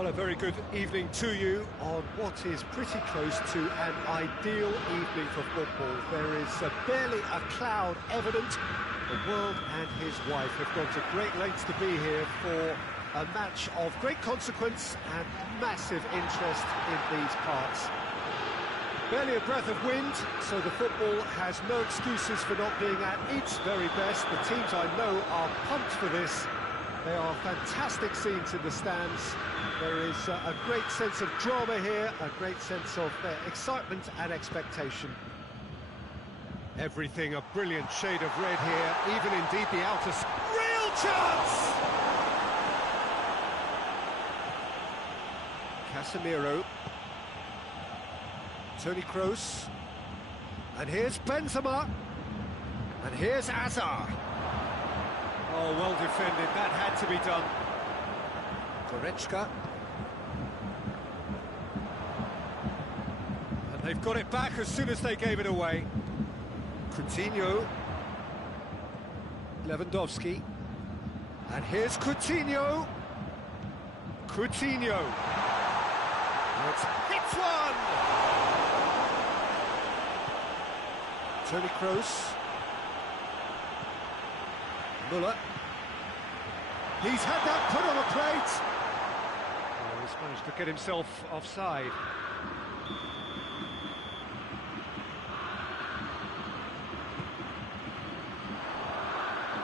Well, a very good evening to you on what is pretty close to an ideal evening for football. There is barely a cloud evident. The world and his wife have gone to great lengths to be here for a match of great consequence and massive interest in these parts. Barely a breath of wind, so the football has no excuses for not being at its very best. The teams I know are pumped for this. There are fantastic scenes in the stands. There is a great sense of drama here, a great sense of excitement and expectation. Everything a brilliant shade of red here, even indeed the outer... Real chance! Casemiro. Toni Kroos. And here's Benzema. And here's Hazard. Oh, well defended, that had to be done. Goretzka. And they've got it back as soon as they gave it away. Coutinho. Lewandowski. And here's Coutinho. Coutinho. Let's hit one! Toni Kroos. Müller. He's had that put on a plate. Oh, he's managed to get himself offside.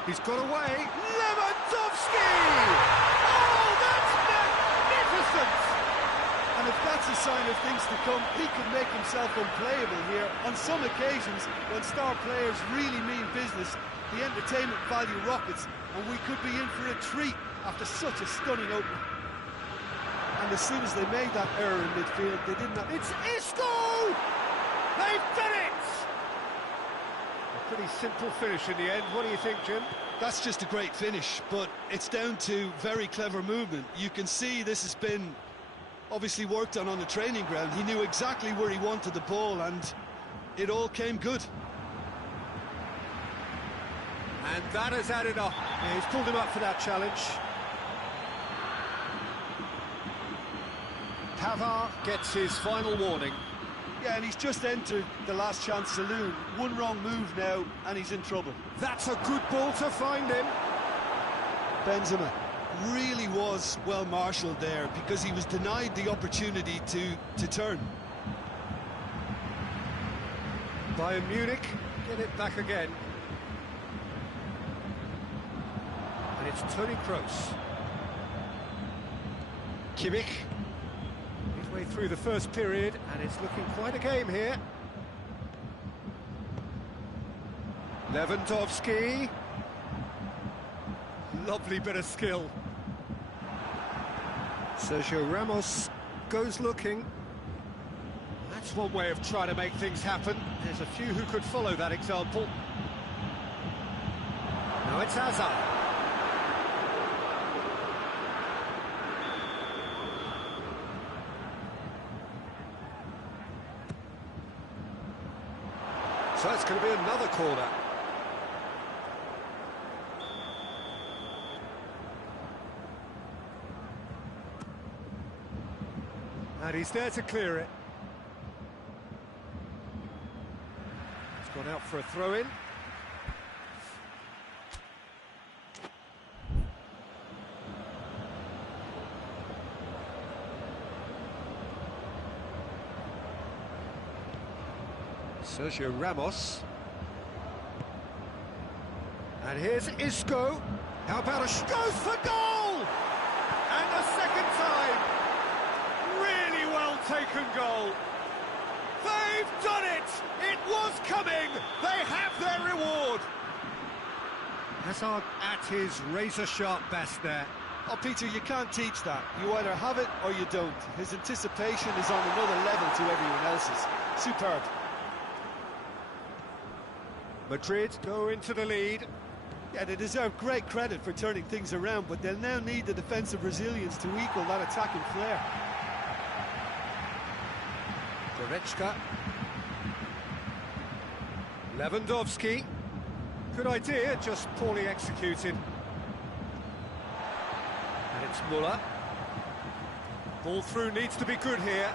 He's got away. Lewandowski! Oh, that's magnificent! And if that's a sign of things to come, he could make himself unplayable here. On some occasions, when star players really mean business, the entertainment value rockets, and we could be in for a treat after such a stunning opening. And as soon as they made that error in midfield, they didn't have... It's Isco! They've done it! A pretty simple finish in the end. What do you think, Jim? That's just a great finish, but it's down to very clever movement. You can see this has been obviously worked on the training ground. He knew exactly where he wanted the ball, and it all came good. And that has added up. Yeah, he's pulled him up for that challenge. Pavard gets his final warning. Yeah, and he's just entered the last chance saloon. One wrong move now, and he's in trouble. That's a good ball to find him. Benzema really was well marshalled there because he was denied the opportunity to turn. Bayern Munich get it back again. And it's Toni Kroos. Kimmich. Midway through the first period, and it's looking quite a game here. Lewandowski. Lovely bit of skill. Sergio Ramos goes looking. That's one way of trying to make things happen. There's a few who could follow that example. Now it's Hazard. So it's going to be another corner. And he's there to clear it. He's gone out for a throw-in. Sergio Ramos. And here's Isco. How about a goes for goal! And a second time. Really well taken goal. They've done it! It was coming! They have their reward! Hazard at his razor-sharp best there. Oh, Peter, you can't teach that. You either have it or you don't. His anticipation is on another level to everyone else's. Superb. Madrid go into the lead. Yeah, they deserve great credit for turning things around, but they'll now need the defensive resilience to equal that attacking flair. Goretzka. Lewandowski. Good idea, just poorly executed. And it's Müller. Ball through needs to be good here.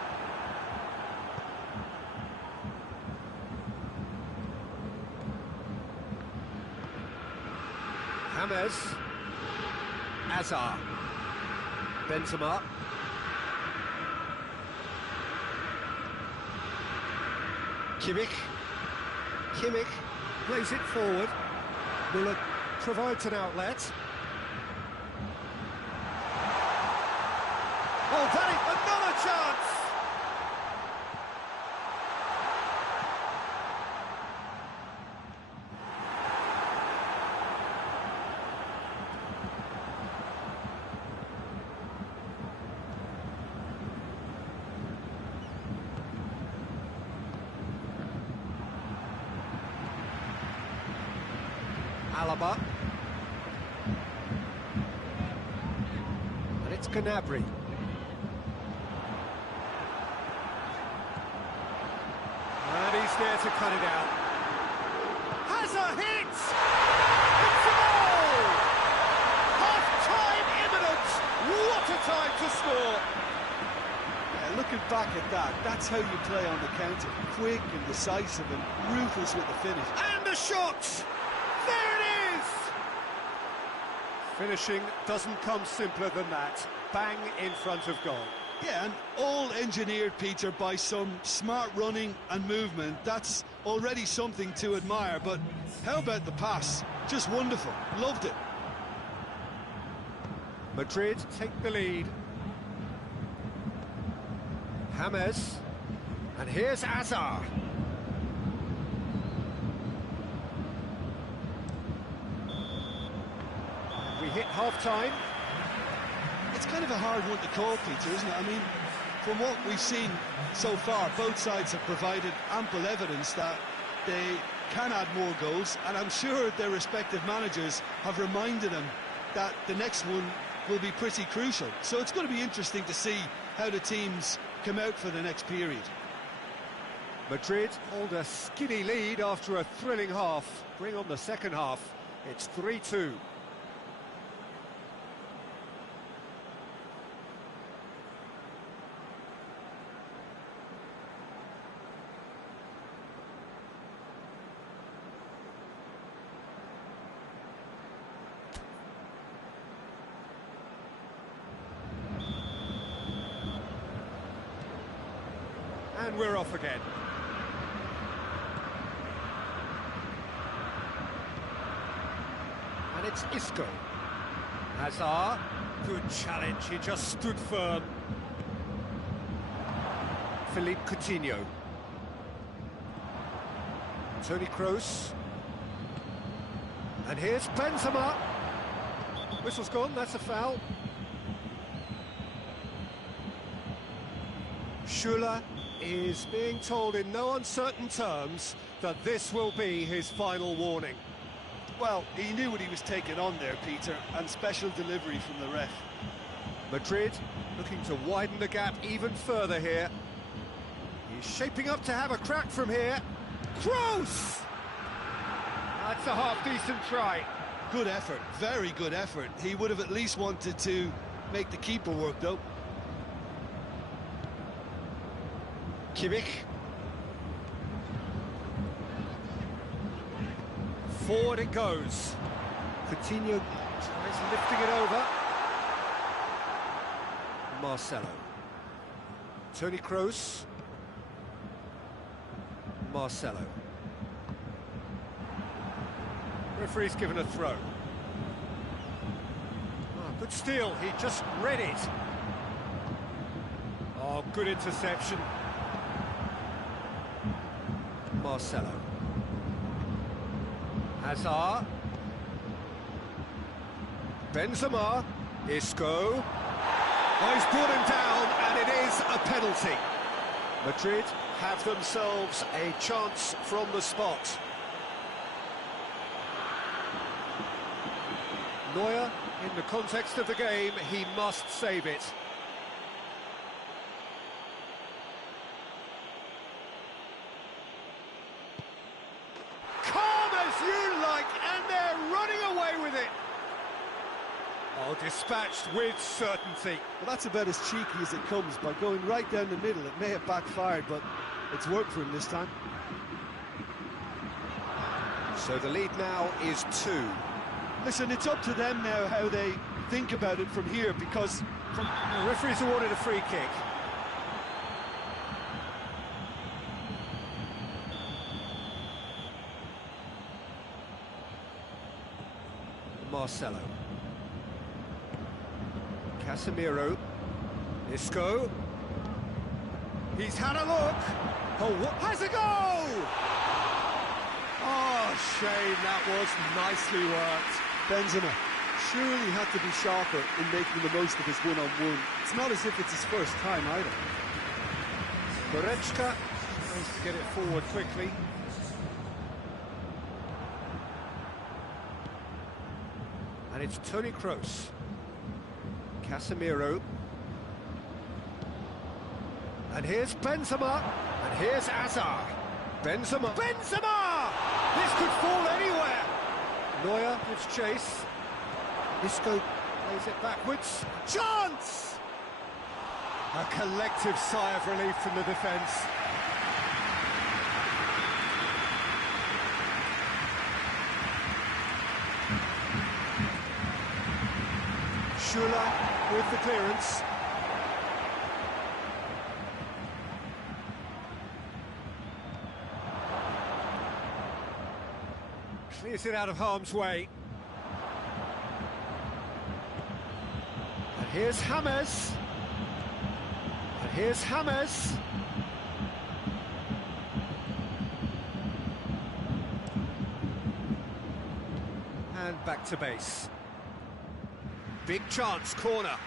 James. Azar. Benzema. Kimmich plays it forward. Müller provides an outlet. Oh, that is another chance! Alaba. And it's Gnabry. And he's there to cut it out. Has a hit! It's a goal! Half-time imminent! What a time to score! Yeah, looking back at that, that's how you play on the counter. Quick and decisive and ruthless with the finish. And the shot! There it is! Finishing doesn't come simpler than that. Bang in front of goal. Yeah, and all engineered, Peter, by some smart running and movement. That's already something to admire, but how about the pass? Just wonderful. Loved it. Madrid take the lead. James. And here's Azar. We hit half-time. It's kind of a hard one to call, Peter, isn't it? I mean, from what we've seen so far, both sides have provided ample evidence that they can add more goals, and I'm sure their respective managers have reminded them that the next one will be pretty crucial. So it's going to be interesting to see how the teams come out for the next period. Madrid hold a skinny lead after a thrilling half. Bring on the second half. It's 3-2. And we're off again. And it's Isco. Hazard, good challenge, he just stood firm. Philippe Coutinho. Toni Kroos. And here's Benzema. Whistle's gone, that's a foul. Schuller is being told in no uncertain terms that this will be his final warning. Well, he knew what he was taking on there, Peter, and special delivery from the ref. Madrid looking to widen the gap even further here. He's shaping up to have a crack from here. Kroos! That's a half-decent try. Good effort, very good effort. He would have at least wanted to make the keeper work, though. Kimmich. Forward it goes. Coutinho tries lifting it over. Marcelo. Toni Kroos. Marcelo. Referee's given a throw. Oh, good steal, he just read it. Oh, good interception. Marcelo. Hazard. Benzema. Isco. Oh, he's brought him down, and it is a penalty. Madrid have themselves a chance from the spot. Neuer, in the context of the game, he must save it. Calm as you like, and they're running away with it. Oh, dispatched with certainty. Well, that's about as cheeky as it comes. By going right down the middle, it may have backfired, but it's worked for him this time. So the lead now is 2. Listen, it's up to them now how they think about it from here, because... The referee's awarded a free kick. Marcelo. Casemiro. Isco. He's had a look. Oh, what? Has a goal! Oh, shame, that was nicely worked. Benzema surely had to be sharper in making the most of his one-on-one. It's not as if it's his first time either. Goretzka tries to get it forward quickly. And it's Toni Kroos. Casemiro. And here's Benzema. And here's Hazard. Benzema. Benzema! This could fall anywhere. Neuer gives chase. Isco plays it backwards. Chance! A collective sigh of relief from the defence. Schüller with the clearance. Clears it out of harm's way. And here's James. And here's James. And back to base. Big chance, corner.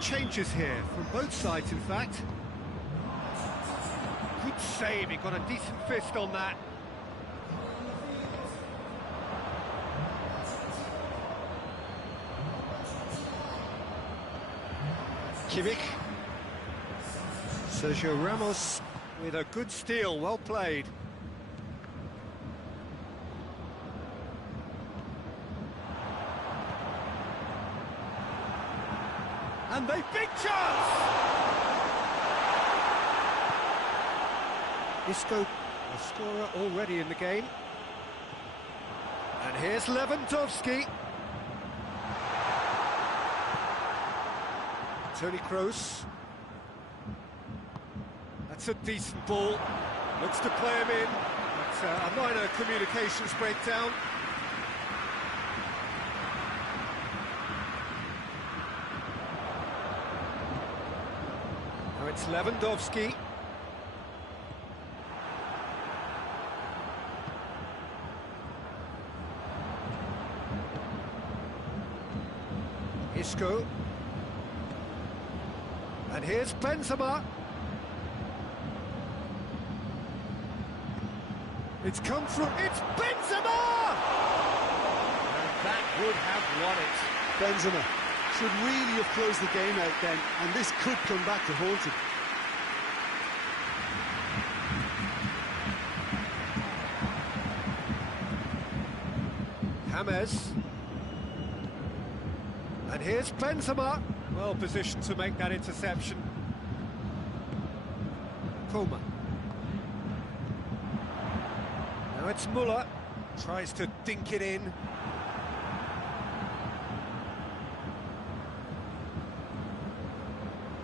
Changes here from both sides, in fact. Good save, he got a decent fist on that. Kimmich. Sergio Ramos with a good steal, well played. And they big chance! Isco, a scorer already in the game. And here's Lewandowski. Toni Kroos. That's a decent ball. Looks to play him in. But a minor communications breakdown. It's Lewandowski. Isco. And here's Benzema. It's come through. It's Benzema! And that would have won it. Benzema should really have closed the game out then, and this could come back to haunt him. James. And here's Benzema. Well positioned to make that interception. Coman. Now it's Müller. Tries to dink it in.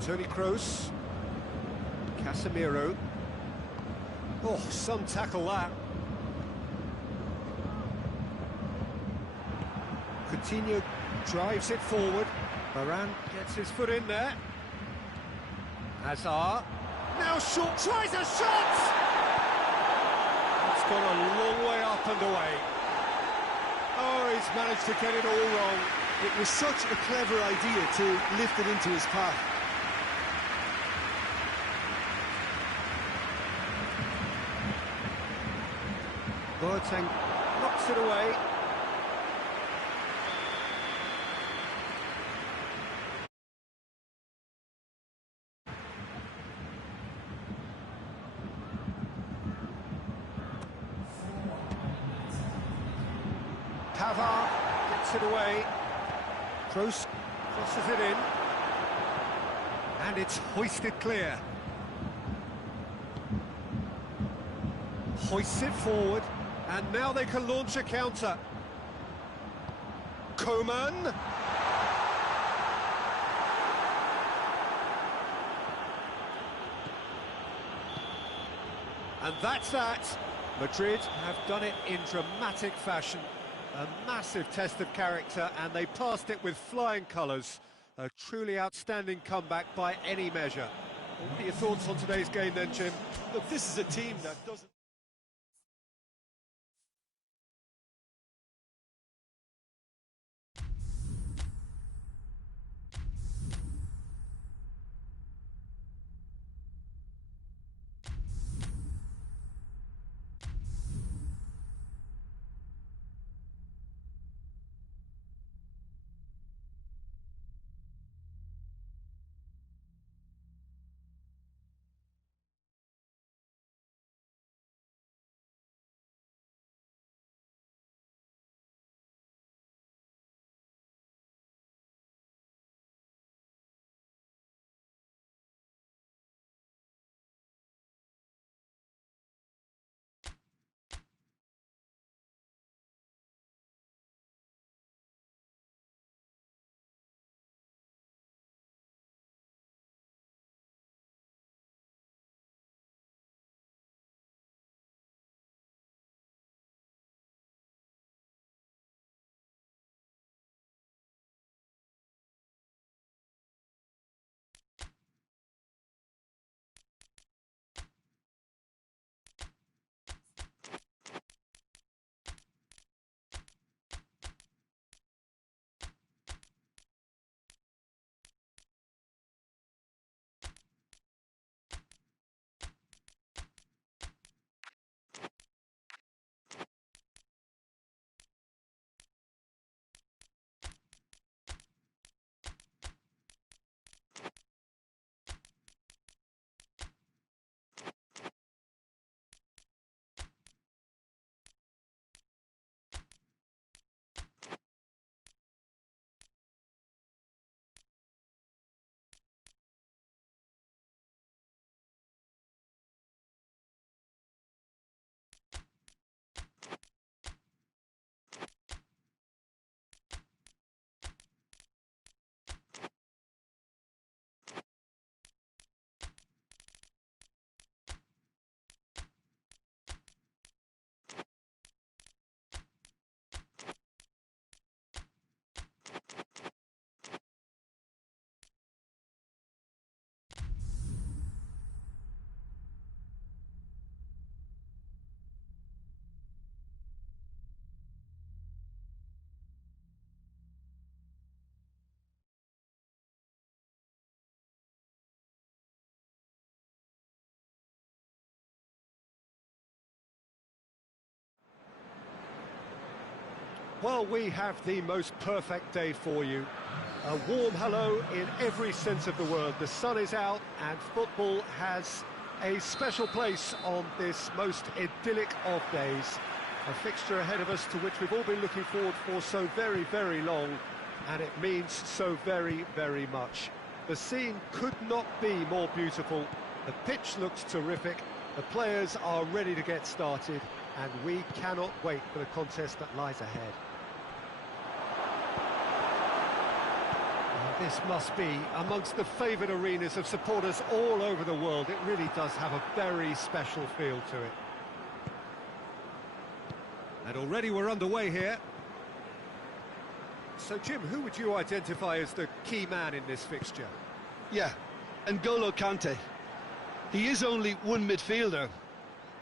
Toni Kroos. Casemiro. Oh, some tackle that. Coutinho drives it forward. Varane gets his foot in there. Hazard. Now short, tries a shot! It's gone a long way up and away. Oh, he's managed to get it all wrong. It was such a clever idea to lift it into his path. Boateng knocks it away. Pavard gets it away. Kroos crosses it in. And it's hoisted clear. Hoists it forward. And now they can launch a counter. Coman. And that's that. Madrid have done it in dramatic fashion. A massive test of character, and they passed it with flying colours. A truly outstanding comeback by any measure. What are your thoughts on today's game then, Jim? Look, this is a team that doesn't... Well, we have the most perfect day for you. A warm hello in every sense of the word. The sun is out and football has a special place on this most idyllic of days. A fixture ahead of us to which we've all been looking forward for so very, very long, and it means so very, very much. The scene could not be more beautiful. The pitch looks terrific. The players are ready to get started, and we cannot wait for the contest that lies ahead. This must be amongst the favoured arenas of supporters all over the world. It really does have a very special feel to it. And already we're underway here. So, Jim, who would you identify as the key man in this fixture? Yeah, N'Golo Kante. He is only one midfielder,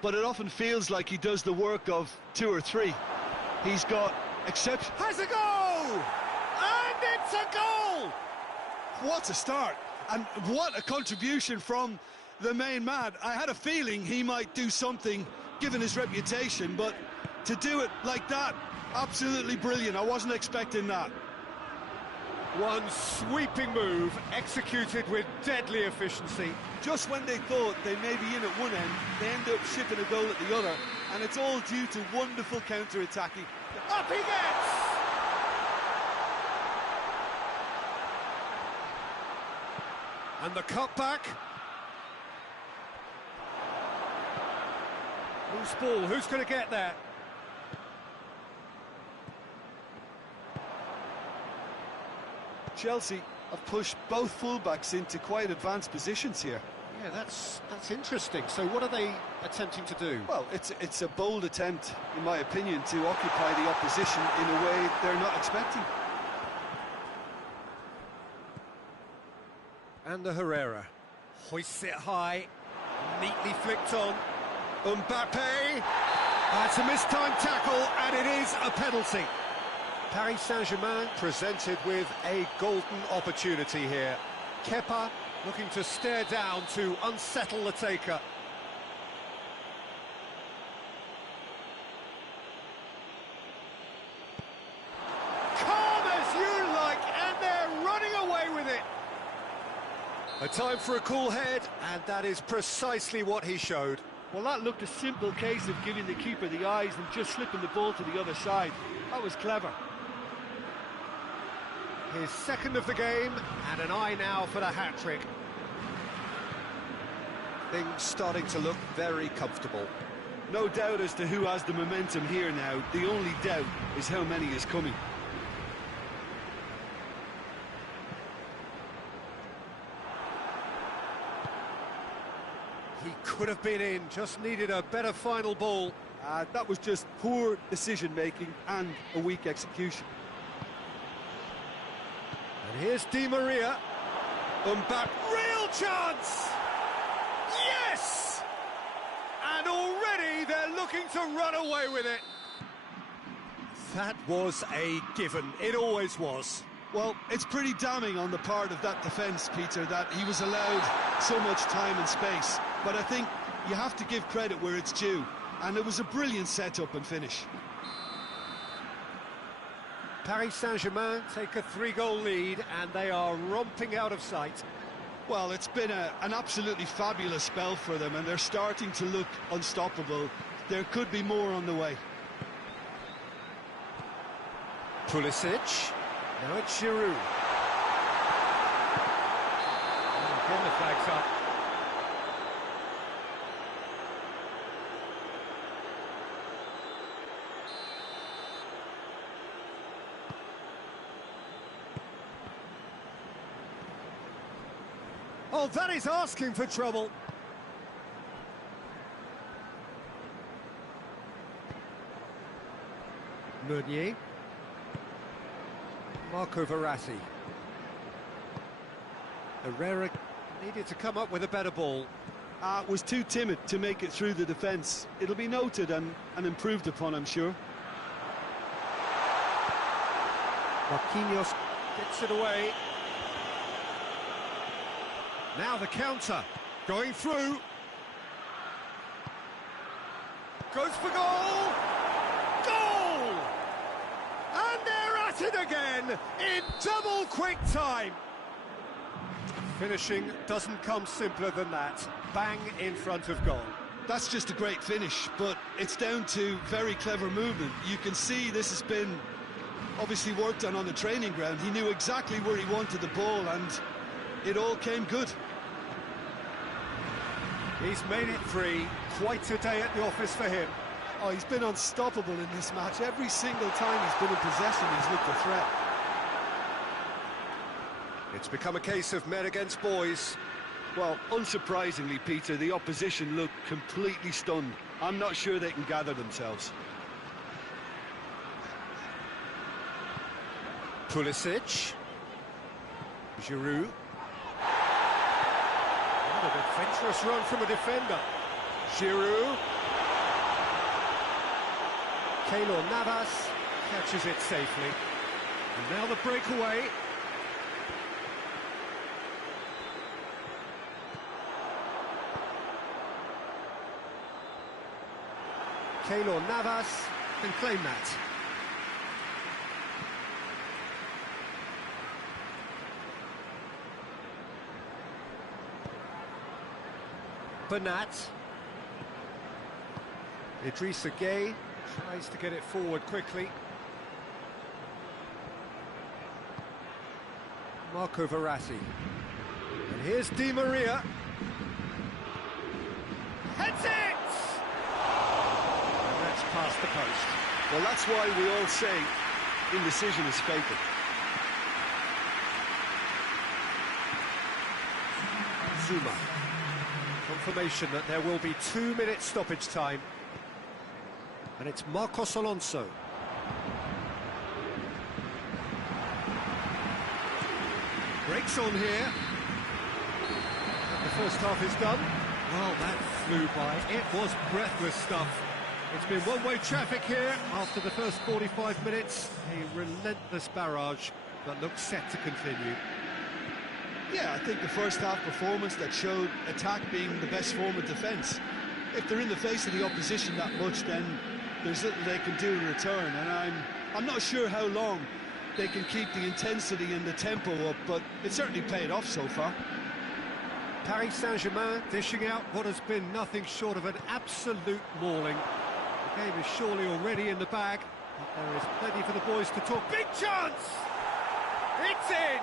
but it often feels like he does the work of two or three. He's got Has a goal! And it's a goal! What a start, and what a contribution from the main man. I had a feeling he might do something, given his reputation, but to do it like that, absolutely brilliant. I wasn't expecting that. One sweeping move, executed with deadly efficiency. Just when they thought they may be in at one end, they end up shipping a goal at the other, and it's all due to wonderful counter-attacking. Up he gets! And the cutback. Loose ball, who's going to get there? Chelsea have pushed both fullbacks into quite advanced positions here. Yeah, that's interesting. So what are they attempting to do? Well, it's a bold attempt, in my opinion, to occupy the opposition in a way they're not expecting. And the Herrera hoists it high, neatly flicked on. Mbappe! That's a mistimed tackle, and it is a penalty. Paris Saint-Germain presented with a golden opportunity here. Kepa looking to stare down to unsettle the taker. Calm as you like, and they're running away with it. A time for a cool head, and that is precisely what he showed. Well, that looked a simple case of giving the keeper the eyes and just slipping the ball to the other side. That was clever. His second of the game, and an eye now for the hat-trick. Things starting to look very comfortable. No doubt as to who has the momentum here now. The only doubt is how many is coming. He could have been in, just needed a better final ball. That was just poor decision-making and a weak execution. And here's Di Maria. Mbappe, real chance! Yes! And already they're looking to run away with it. That was a given, it always was. Well, it's pretty damning on the part of that defence, Peter, that he was allowed so much time and space. But I think you have to give credit where it's due, and it was a brilliant setup and finish. Paris Saint-Germain take a 3-goal lead, and they are romping out of sight. Well, it's been an absolutely fabulous spell for them, and they're starting to look unstoppable. There could be more on the way. Pulisic. Now it's Giroud. Again the flag's up. Oh, that is asking for trouble. Meunier. Marco Verratti. Herrera needed to come up with a better ball. Was too timid to make it through the defence. It'll be noted and improved upon, I'm sure. Marquinhos gets it away. Now the counter, going through. Goes for goal! Goal! And they're at it again, in double quick time. Finishing doesn't come simpler than that. Bang in front of goal. That's just a great finish, but it's down to very clever movement. You can see this has been obviously worked on the training ground. He knew exactly where he wanted the ball, and it all came good. He's made it 3. Quite a day at the office for him. Oh, he's been unstoppable in this match. Every single time he's been in possession, he's looked a threat. It's become a case of men against boys. Well, unsurprisingly, Peter, the opposition look completely stunned. I'm not sure they can gather themselves. Pulisic. Giroud. What an adventurous run from a defender. Giroud. Keylor Navas catches it safely. And now the breakaway. Keylor Navas can claim that. Bernat. Idrissa Gueye tries to get it forward quickly. Marco Verratti. And here's Di Maria. Heads it! And that's past the post. Well, that's why we all say indecision is fatal. Zuma. Confirmation that there will be 2 minutes stoppage time. And it's Marcos Alonso. Breaks on here. And the first half is done. Well, that flew by. It was breathless stuff. It's been one-way traffic here after the first 45 minutes. A relentless barrage that looks set to continue. Yeah, I think the first half performance that showed attack being the best form of defence. If they're in the face of the opposition that much, then there's little they can do in return, and I'm not sure how long they can keep the intensity and the tempo up, but it certainly paid off so far. Paris Saint-Germain dishing out what has been nothing short of an absolute mauling. The game is surely already in the bag, but there is plenty for the boys to talk. Big chance! It's in!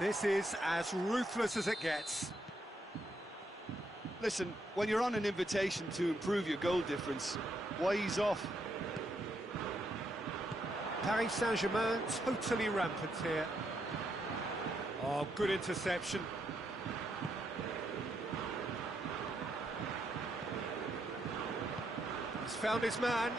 This is as ruthless as it gets. Listen, when you're on an invitation to improve your goal difference, why ease off? Paris Saint-Germain totally rampant here. Oh, good interception. He's found his man.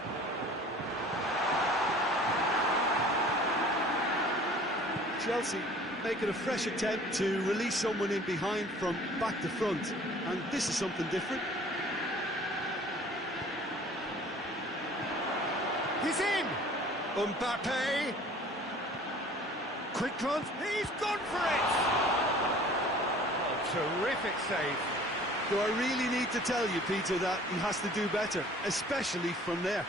Chelsea making a fresh attempt to release someone in behind from back to front, and this is something different. He's in! Mbappe! Quick glance, he's gone for it! Oh, terrific save. Do I really need to tell you, Peter, that he has to do better, especially from there?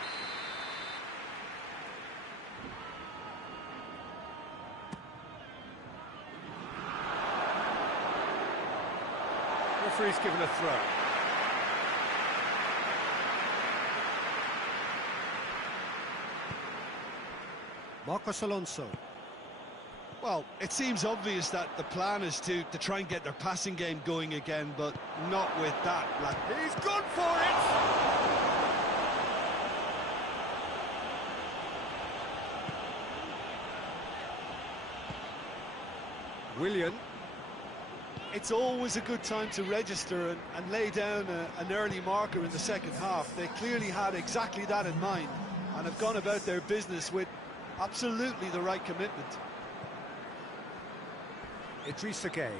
Referee's given a throw. Marcos Alonso. Well, it seems obvious that the plan is to try and get their passing game going again, but not with that. He's gone for it! Willian. It's always a good time to register and lay down an early marker in the second half. They clearly had exactly that in mind and have gone about their business with absolutely the right commitment. Idrissa Gueye.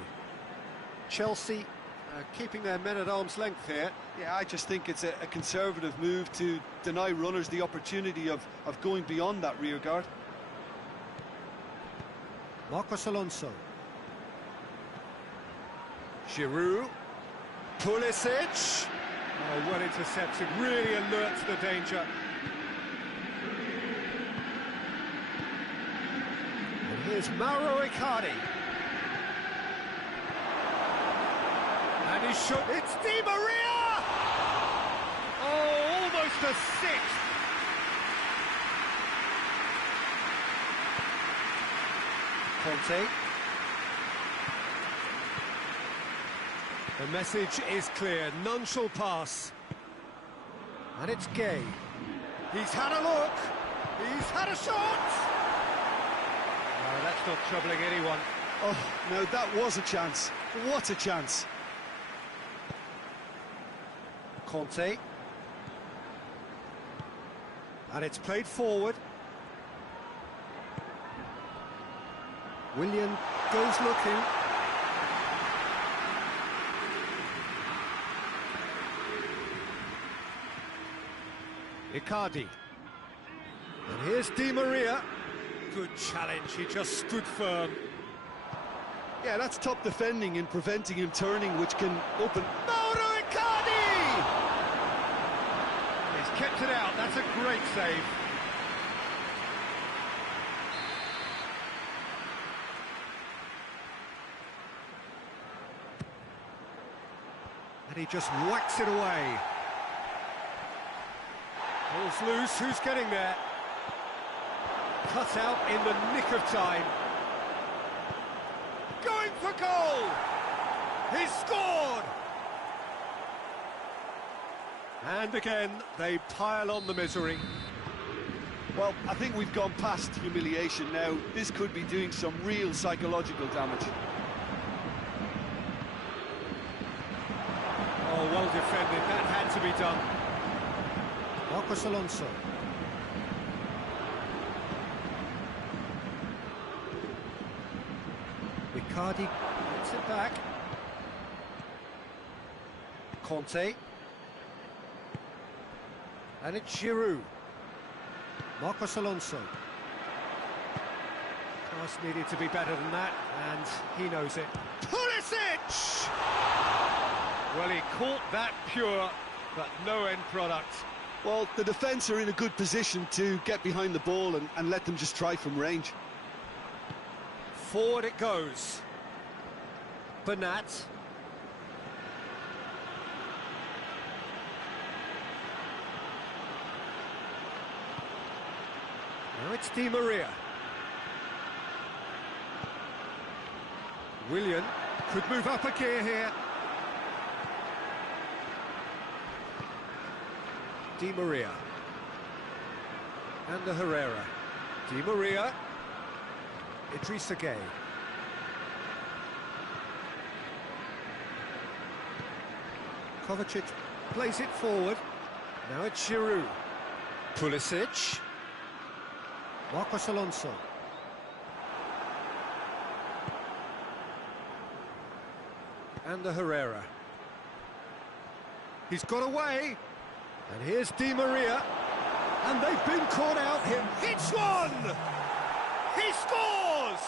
Chelsea keeping their men at arm's length here. Yeah, I just think it's a conservative move to deny runners the opportunity of going beyond that rear guard. Marcos Alonso. Giroud. Pulisic. Oh, well intercepted, really alert to the danger. And here's Mauro Icardi. And he's shot. It's Di Maria! Oh, almost a sixth. Conte. The message is clear, none shall pass. And it's Gueye. He's had a look, he's had a shot! No, that's not troubling anyone. Oh, no, that was a chance. What a chance. Conte. And it's played forward. Willian goes looking. Icardi. And Here's Di Maria. Good challenge, he just stood firm. Yeah, that's top defending in preventing him turning, which can open... Mauro Icardi! He's kept it out, that's a great save. And he just whacks it away. Ball's loose, who's getting there? Cut out in the nick of time. Going for goal! He's scored! And again, they pile on the misery. Well, I think we've gone past humiliation now. This could be doing some real psychological damage. Oh, well defended, that had to be done. Marcos Alonso. Icardi gets it back. Conte. And it's Giroud. Marcos Alonso. Pass needed to be better than that, and he knows it. Pulisic! Well, he caught that pure, but no end product. Well, the defence are in a good position to get behind the ball and let them just try from range. Forward it goes. Bernat. Now it's Di Maria. Willian could move up a gear here. Di Maria. And the Herrera. Di Maria. Idrissa Gueye. Kovacic plays it forward. Now it's Giroud. Pulisic. Marcos Alonso. And the Herrera. He's got away. And here's Di Maria. And they've been caught out. Him hits one! He scores!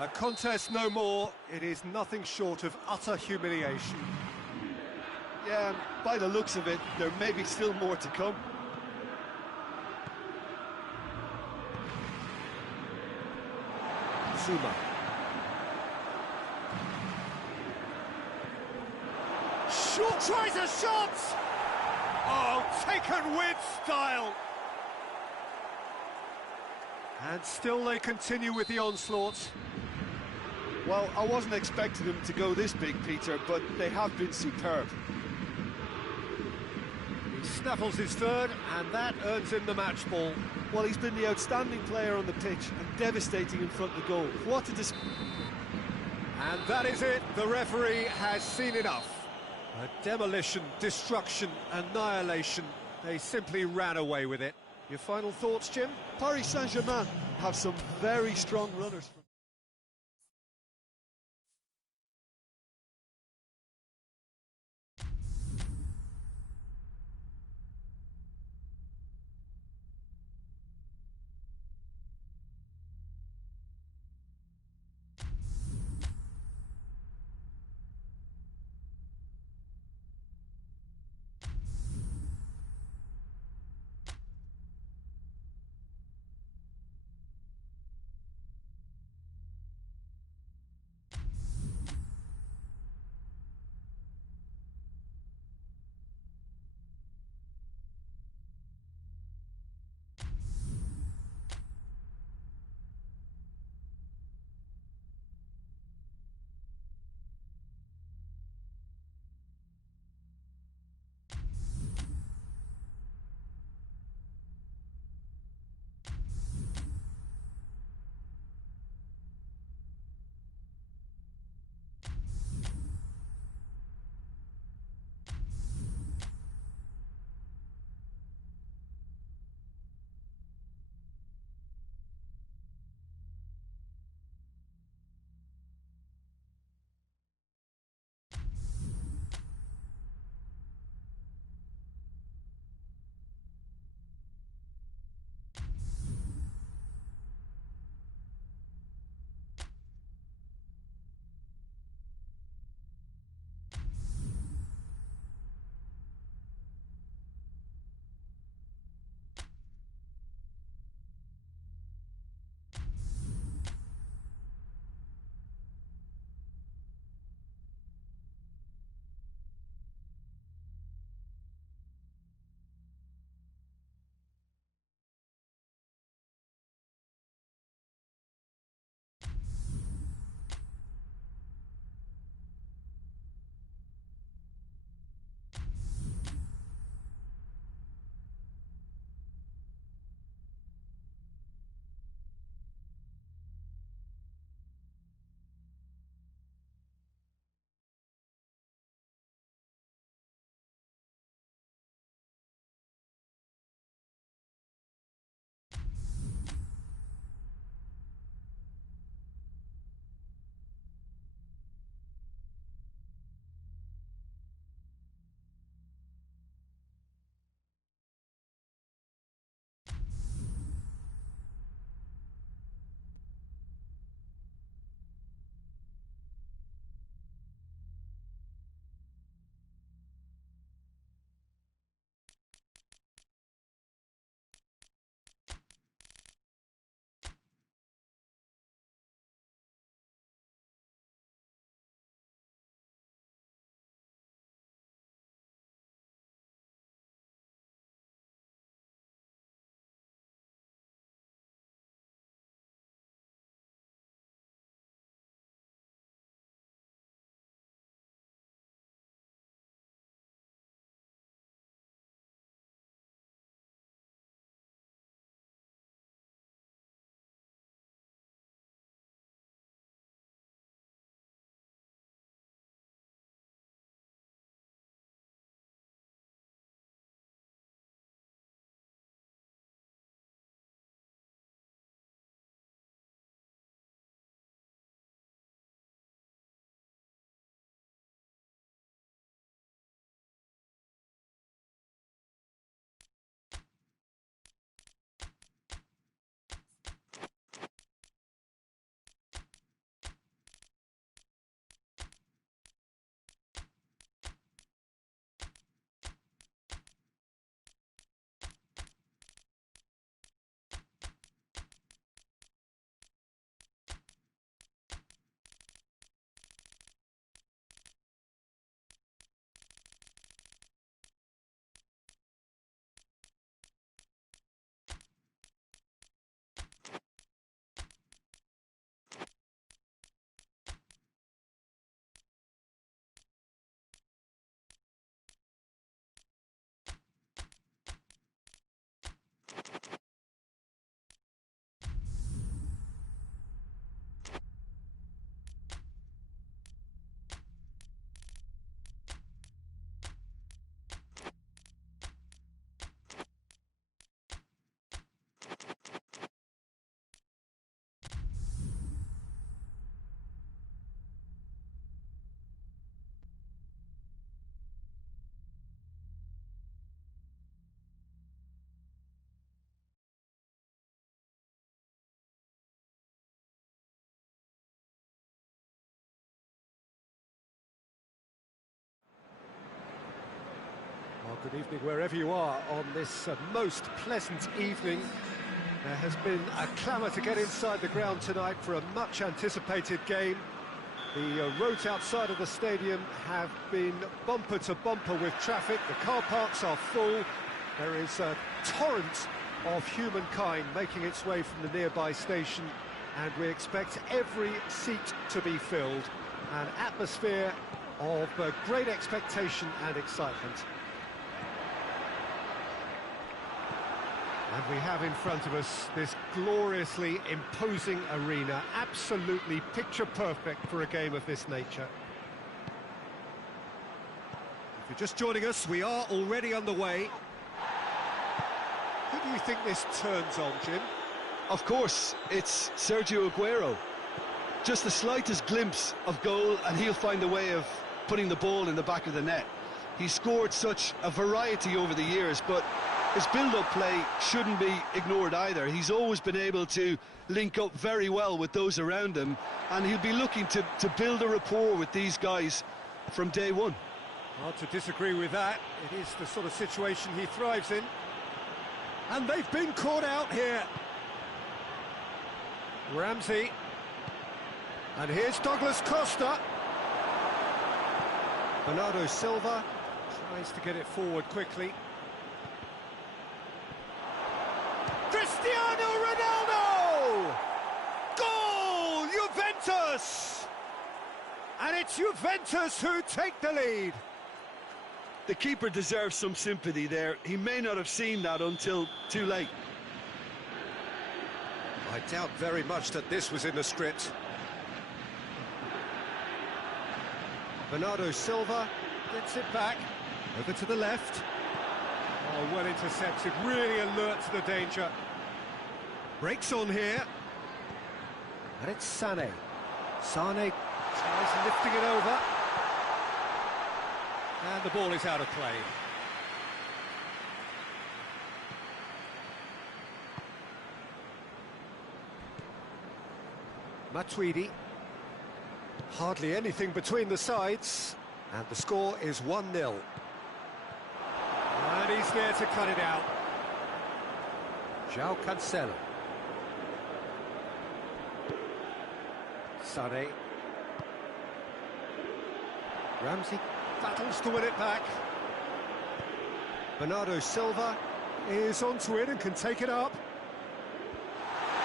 A contest no more. It is nothing short of utter humiliation. Yeah, by the looks of it, there may be still more to come. Zuma. Shot, tries a shot! Oh, taken with style! And still they continue with the onslaught. Well, I wasn't expecting them to go this big, Peter, but they have been superb. He snaffles his third, and that earns him the match ball. Well, he's been the outstanding player on the pitch and devastating in front of the goal. What a And that is it. The referee has seen enough. A demolition, destruction, annihilation. They simply ran away with it. Your final thoughts, Jim? Paris Saint-Germain have some very strong runners. Well, good evening wherever you are on this most pleasant evening. There has been a clamour to get inside the ground tonight for a much anticipated game. The roads outside of the stadium have been bumper to bumper with traffic. The car parks are full. There is a torrent of humankind making its way from the nearby station, and we expect every seat to be filled. An atmosphere of great expectation and excitement. And we have in front of us this gloriously imposing arena, absolutely picture perfect for a game of this nature. If you're just joining us, we are already underway. Who do you think this turns on, Jim? Of course, it's Sergio Aguero. Just the slightest glimpse of goal and he'll find a way of putting the ball in the back of the net. He's scored such a variety over the years, but his build-up play shouldn't be ignored either. He's always been able to link up very well with those around him, and he'll be looking to build a rapport with these guys from day one. Hard to disagree with that. It is the sort of situation he thrives in. And they've been caught out here. Ramsey. And here's Douglas Costa. Bernardo Silva tries to get it forward quickly. Cristiano Ronaldo! Goal! Juventus! And it's Juventus who take the lead. The keeper deserves some sympathy there. He may not have seen that until too late. I doubt very much that this was in the script. Bernardo Silva gets it back, over to the left. Oh, well intercepted, really alert to the danger. Breaks on here. And it's Sané. Sané tries lifting it over. And the ball is out of play. Matuidi. Hardly anything between the sides, and the score is 1-0. And he's there to cut it out. João Cancelo. Sané. Ramsey battles to win it back. Bernardo Silva is onto it and can take it up.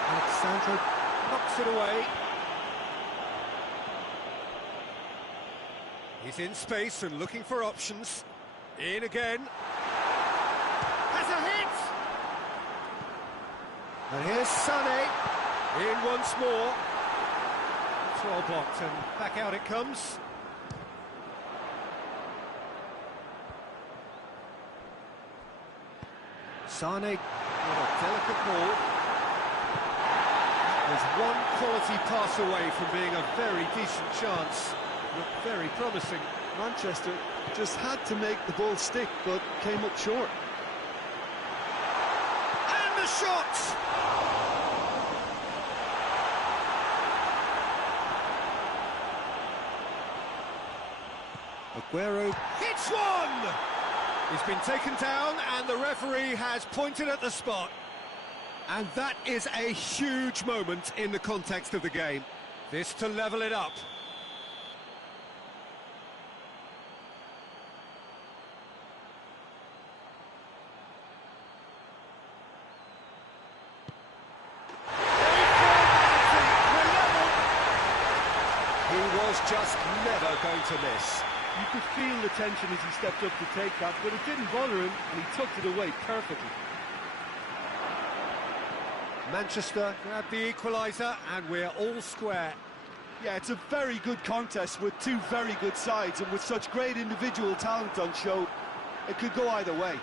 Alexandro knocks it away. He's in space and looking for options. In again. Has a hit! And here's Sané. In once more. It's well blocked and back out it comes. Sané, what a delicate ball. There's one quality pass away from being a very decent chance. Looked very promising. Manchester just had to make the ball stick, but came up short. And the shot! Aguero hits one! He's been taken down and the referee has pointed at the spot. And that is a huge moment in the context of the game. This to level it up. Just never going to miss. You could feel the tension as he stepped up to take that, but it didn't bother him, and he tucked it away perfectly. Manchester grabbed the equaliser, and we're all square. Yeah, it's a very good contest with two very good sides, and with such great individual talent on show, it could go either way.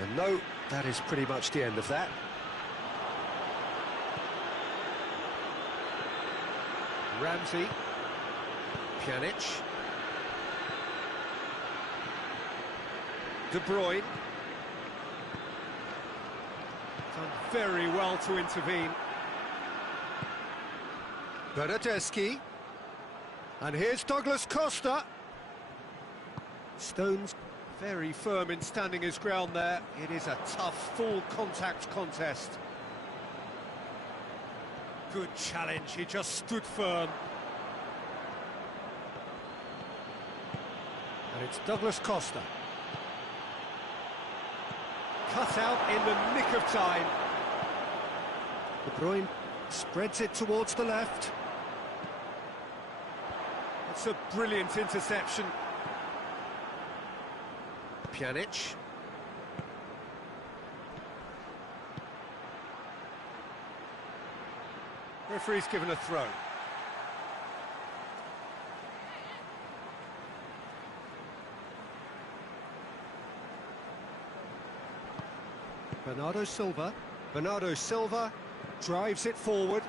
And no, that is pretty much the end of that. Ramsey, Pjanic, De Bruyne, done very well to intervene. Bernardeschi, and here's Douglas Costa. Stones very firm in standing his ground there. It is a tough, full contact contest. Good challenge, he just stood firm. And it's Douglas Costa. Cut out in the nick of time. De Bruyne spreads it towards the left. It's a brilliant interception. Pjanic. Referee's given a throw. Bernardo Silva. Bernardo Silva drives it forward.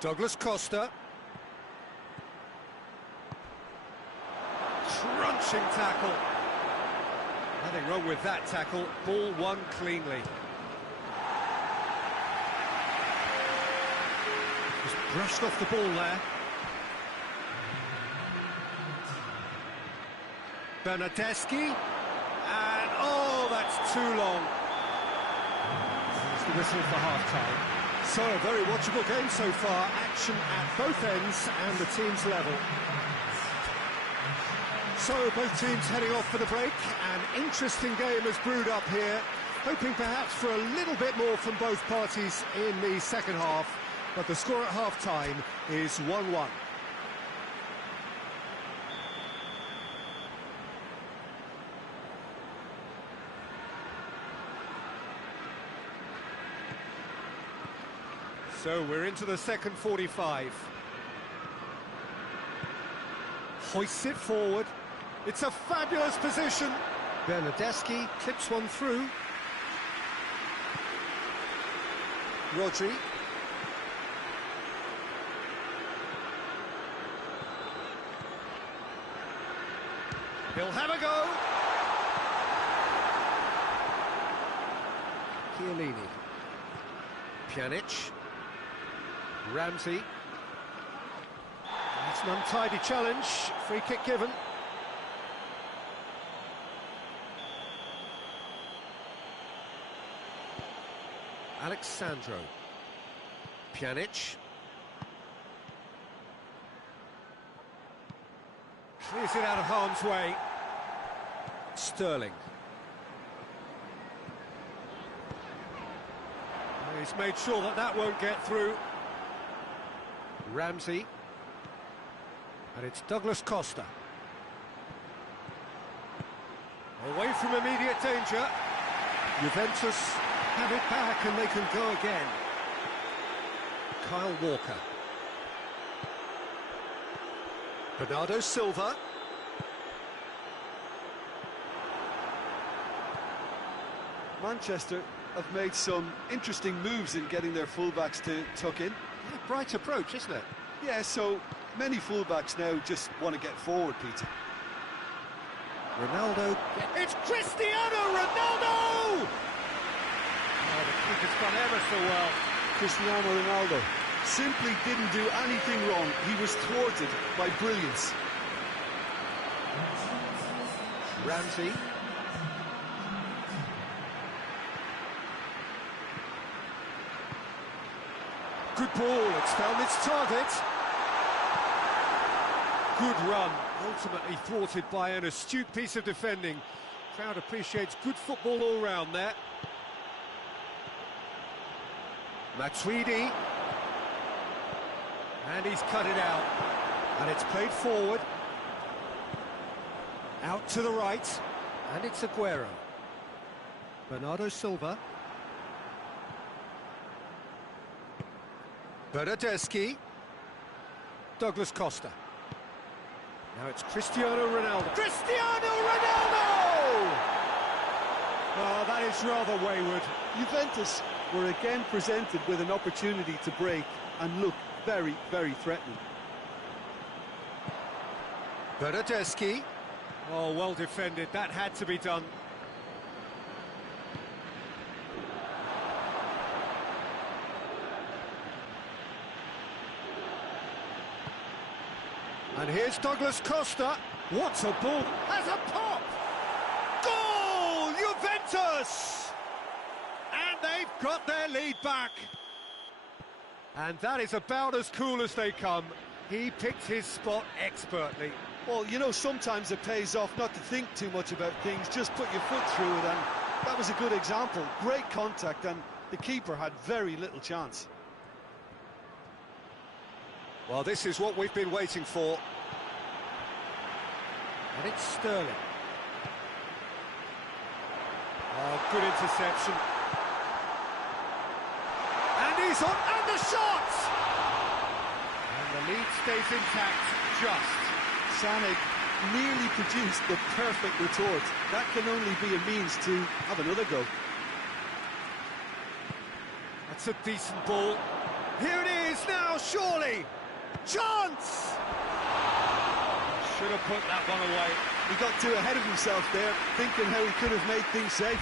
Douglas Costa. Crunching tackle. Nothing wrong with that tackle. Ball won cleanly. Just brushed off the ball there. Bernardeschi. And, oh, that's too long. It's the whistle for half-time. So, a very watchable game so far. Action at both ends and the team's level. So, both teams heading off for the break. An interesting game has brewed up here. Hoping perhaps for a little bit more from both parties in the second half. But the score at half-time is 1-1. So we're into the second 45. Hoists it forward. It's a fabulous position. Bernardeschi clips one through. Rodri. He'll have a go. Chiellini. Pjanic. Ramsey. It's an untidy challenge. Free kick given. Alexandro. Pjanic. Clears it out of harm's way. Sterling. He's made sure that that won't get through. Ramsey. And it's Douglas Costa. Away from immediate danger. Juventus have it back and they can go again. Kyle Walker. Bernardo Silva. Manchester have made some interesting moves in getting their fullbacks to tuck in. Yeah, bright approach, isn't it? Yeah, so many fullbacks now just want to get forward, Peter. Ronaldo. It's Cristiano Ronaldo! Oh, the keeper's done ever so well. Cristiano Ronaldo simply didn't do anything wrong. He was thwarted by brilliance. Ramsey. Good ball, it's found its target. Good run, ultimately thwarted by an astute piece of defending. Crowd appreciates good football all round there. Matuidi. And he's cut it out. And it's played forward. Out to the right. And it's Aguero. Bernardo Silva. Bernardeschi. Douglas Costa. Now it's Cristiano Ronaldo. Cristiano Ronaldo! Oh, that is rather wayward. Juventus were again presented with an opportunity to break and look very, very threatening. Bernardeschi. Oh, well defended. That had to be done. And here's Douglas Costa. What a ball! Has a pop! Goal! Juventus! And they've got their lead back. And that is about as cool as they come. He picked his spot expertly. Well, you know, sometimes it pays off not to think too much about things, just put your foot through it, and that was a good example. Great contact, and the keeper had very little chance. Well, this is what we've been waiting for. And it's Sterling. Oh, good interception. And he's on, and the shot! And the lead stays intact, just. Sané nearly produced the perfect retort. That can only be a means to have another go. That's a decent ball. Here it is now, surely! Chance! Should have put that one away. He got too ahead of himself there, thinking how he could have made things safe.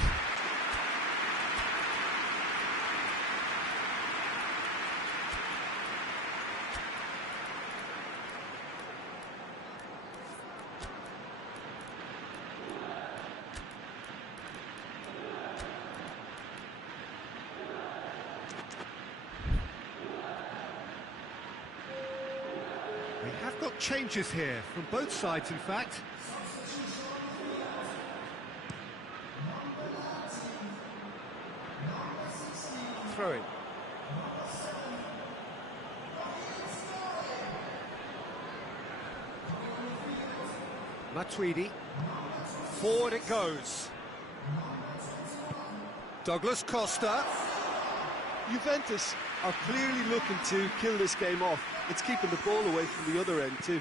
We have got changes here, from both sides in fact. Throw it. Matuidi. Forward it goes. Douglas Costa. Juventus are clearly looking to kill this game off. It's keeping the ball away from the other end too.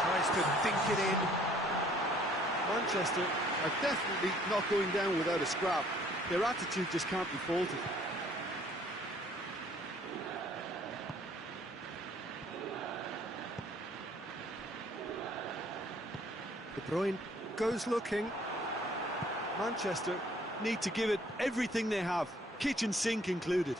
Tries to dink it in. Manchester are definitely not going down without a scrap. Their attitude just can't be faulted. De Bruyne goes looking. Manchester need to give it everything they have, kitchen sink included.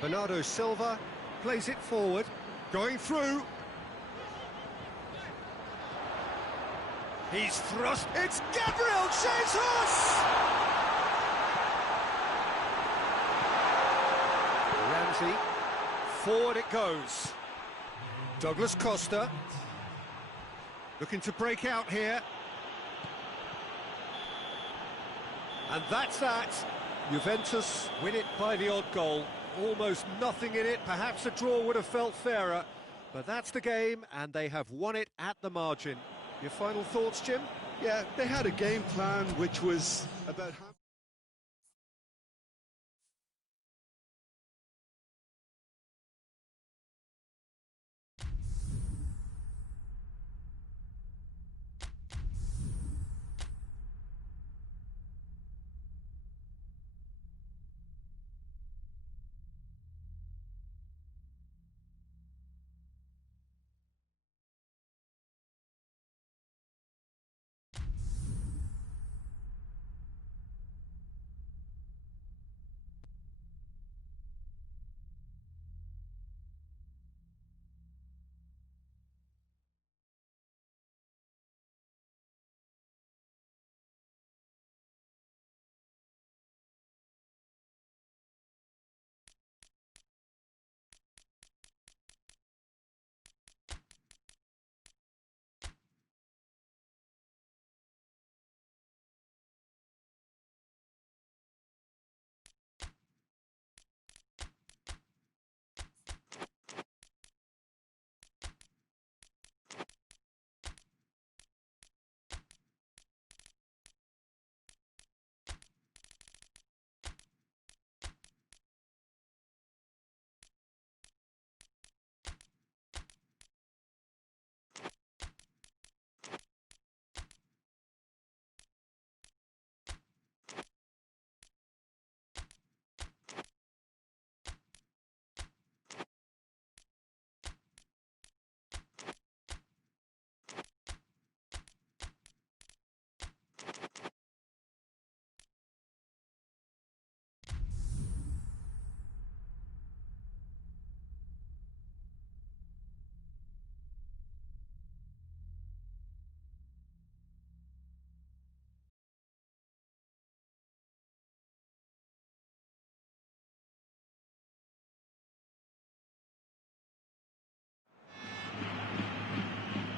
Bernardo Silva plays it forward, going through. He's thrust. It's Gabriel Jesus! Ramsey, forward it goes. Douglas Costa, looking to break out here. And that's that. Juventus win it by the odd goal. Almost nothing in it. Perhaps a draw would have felt fairer. But that's the game, and they have won it at the margin. Your final thoughts, Jim? Yeah, they had a game plan which was about...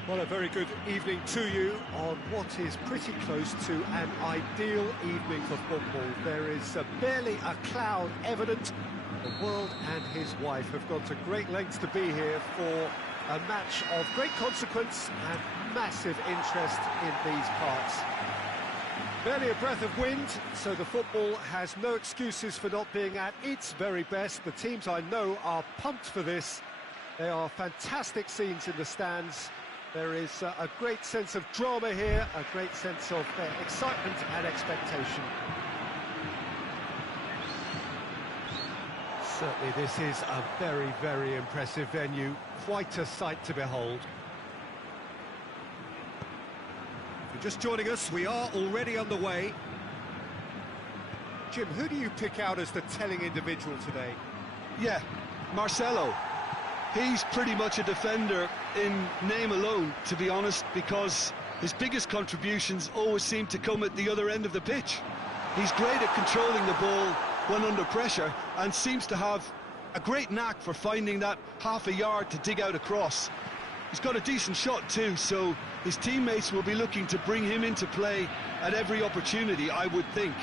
Well, a very good evening to you on what is pretty close to an ideal evening for football. There is barely a cloud evident. The world and his wife have gone to great lengths to be here for a match of great consequence and massive interest in these parts. Barely a breath of wind, so the football has no excuses for not being at its very best. The teams I know are pumped for this. They are fantastic scenes in the stands. There is a great sense of drama here, a great sense of excitement and expectation. Certainly this is a very, very impressive venue, quite a sight to behold. If you're just joining us, we are already underway. Jim, who do you pick out as the telling individual today? Yeah, Marcelo. He's pretty much a defender in name alone, to be honest, because his biggest contributions always seem to come at the other end of the pitch. He's great at controlling the ball when under pressure and seems to have a great knack for finding that half a yard to dig out across. He's got a decent shot too, so his teammates will be looking to bring him into play at every opportunity, I would think.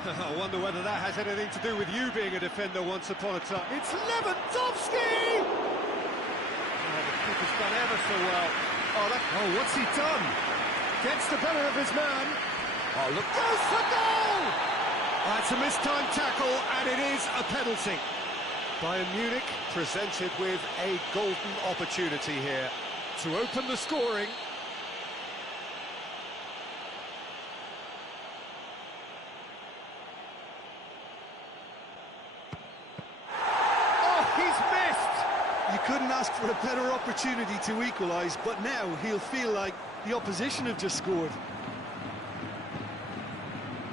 I wonder whether that has anything to do with you being a defender once upon a time. It's Lewandowski! Oh, the keeper's done ever so well. Oh, what's he done? Gets the better of his man. Oh, look, goes for goal! It's a mistimed tackle, and it is a penalty. Bayern Munich presented with a golden opportunity here to open the scoring. You couldn't ask for a better opportunity to equalise, but now he'll feel like the opposition have just scored.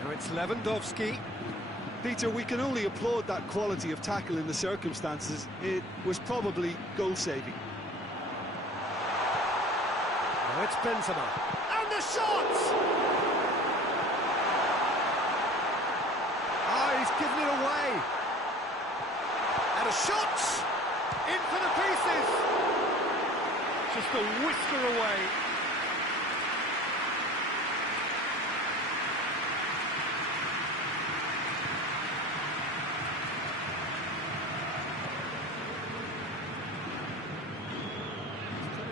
Now it's Lewandowski. Peter, we can only applaud that quality of tackle in the circumstances. It was probably goal-saving. Now it's Benzema. And the shot! He's given it away. And a shot! In for the pieces! Just a whisker away.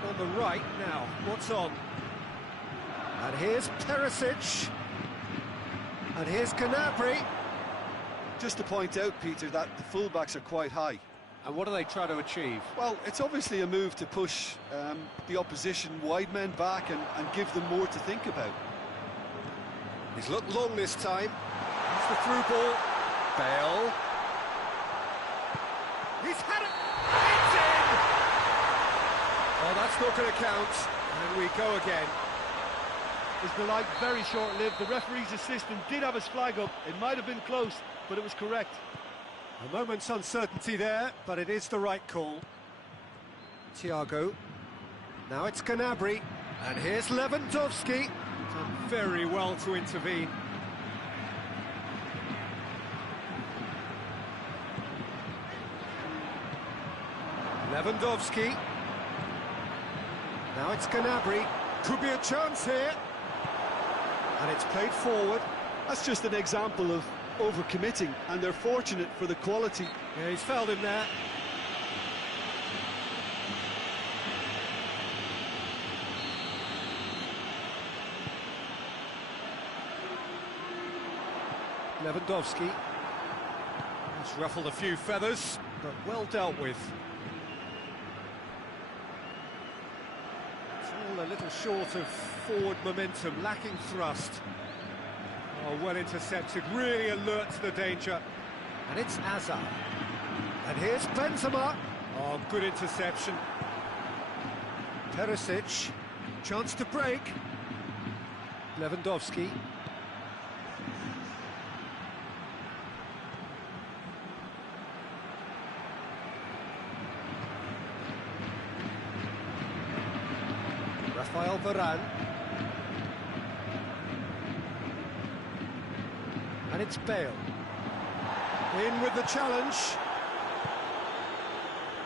On the right now, what's on? And here's Perisic. And here's Gnabry. Just to point out, Peter, that the fullbacks are quite high. And what do they try to achieve? Well, it's obviously a move to push the opposition wide men back and give them more to think about. He's looked long this time. Here's the through ball. Bale. He's had it. It's in! Oh, that's not going to count. And we go again. Is the light very short-lived? The referee's assistant did have his flag up. It might have been close, but it was correct. A moment's uncertainty there, but it is the right call. Thiago. Now it's Gnabry. And here's Lewandowski. Done very well to intervene. Lewandowski. Now it's Gnabry. Could be a chance here. And it's played forward. That's just an example of overcommitting, and they're fortunate for the quality. Yeah, he's fouled him there. Lewandowski. He's ruffled a few feathers, but well dealt with. It's all a little short of forward momentum, lacking thrust. Oh, well intercepted, really alert to the danger. And it's Hazard. And here's Benzema. Oh, good interception. Perisic. Chance to break. Lewandowski. Rafael Varane. And it's Bale. In with the challenge.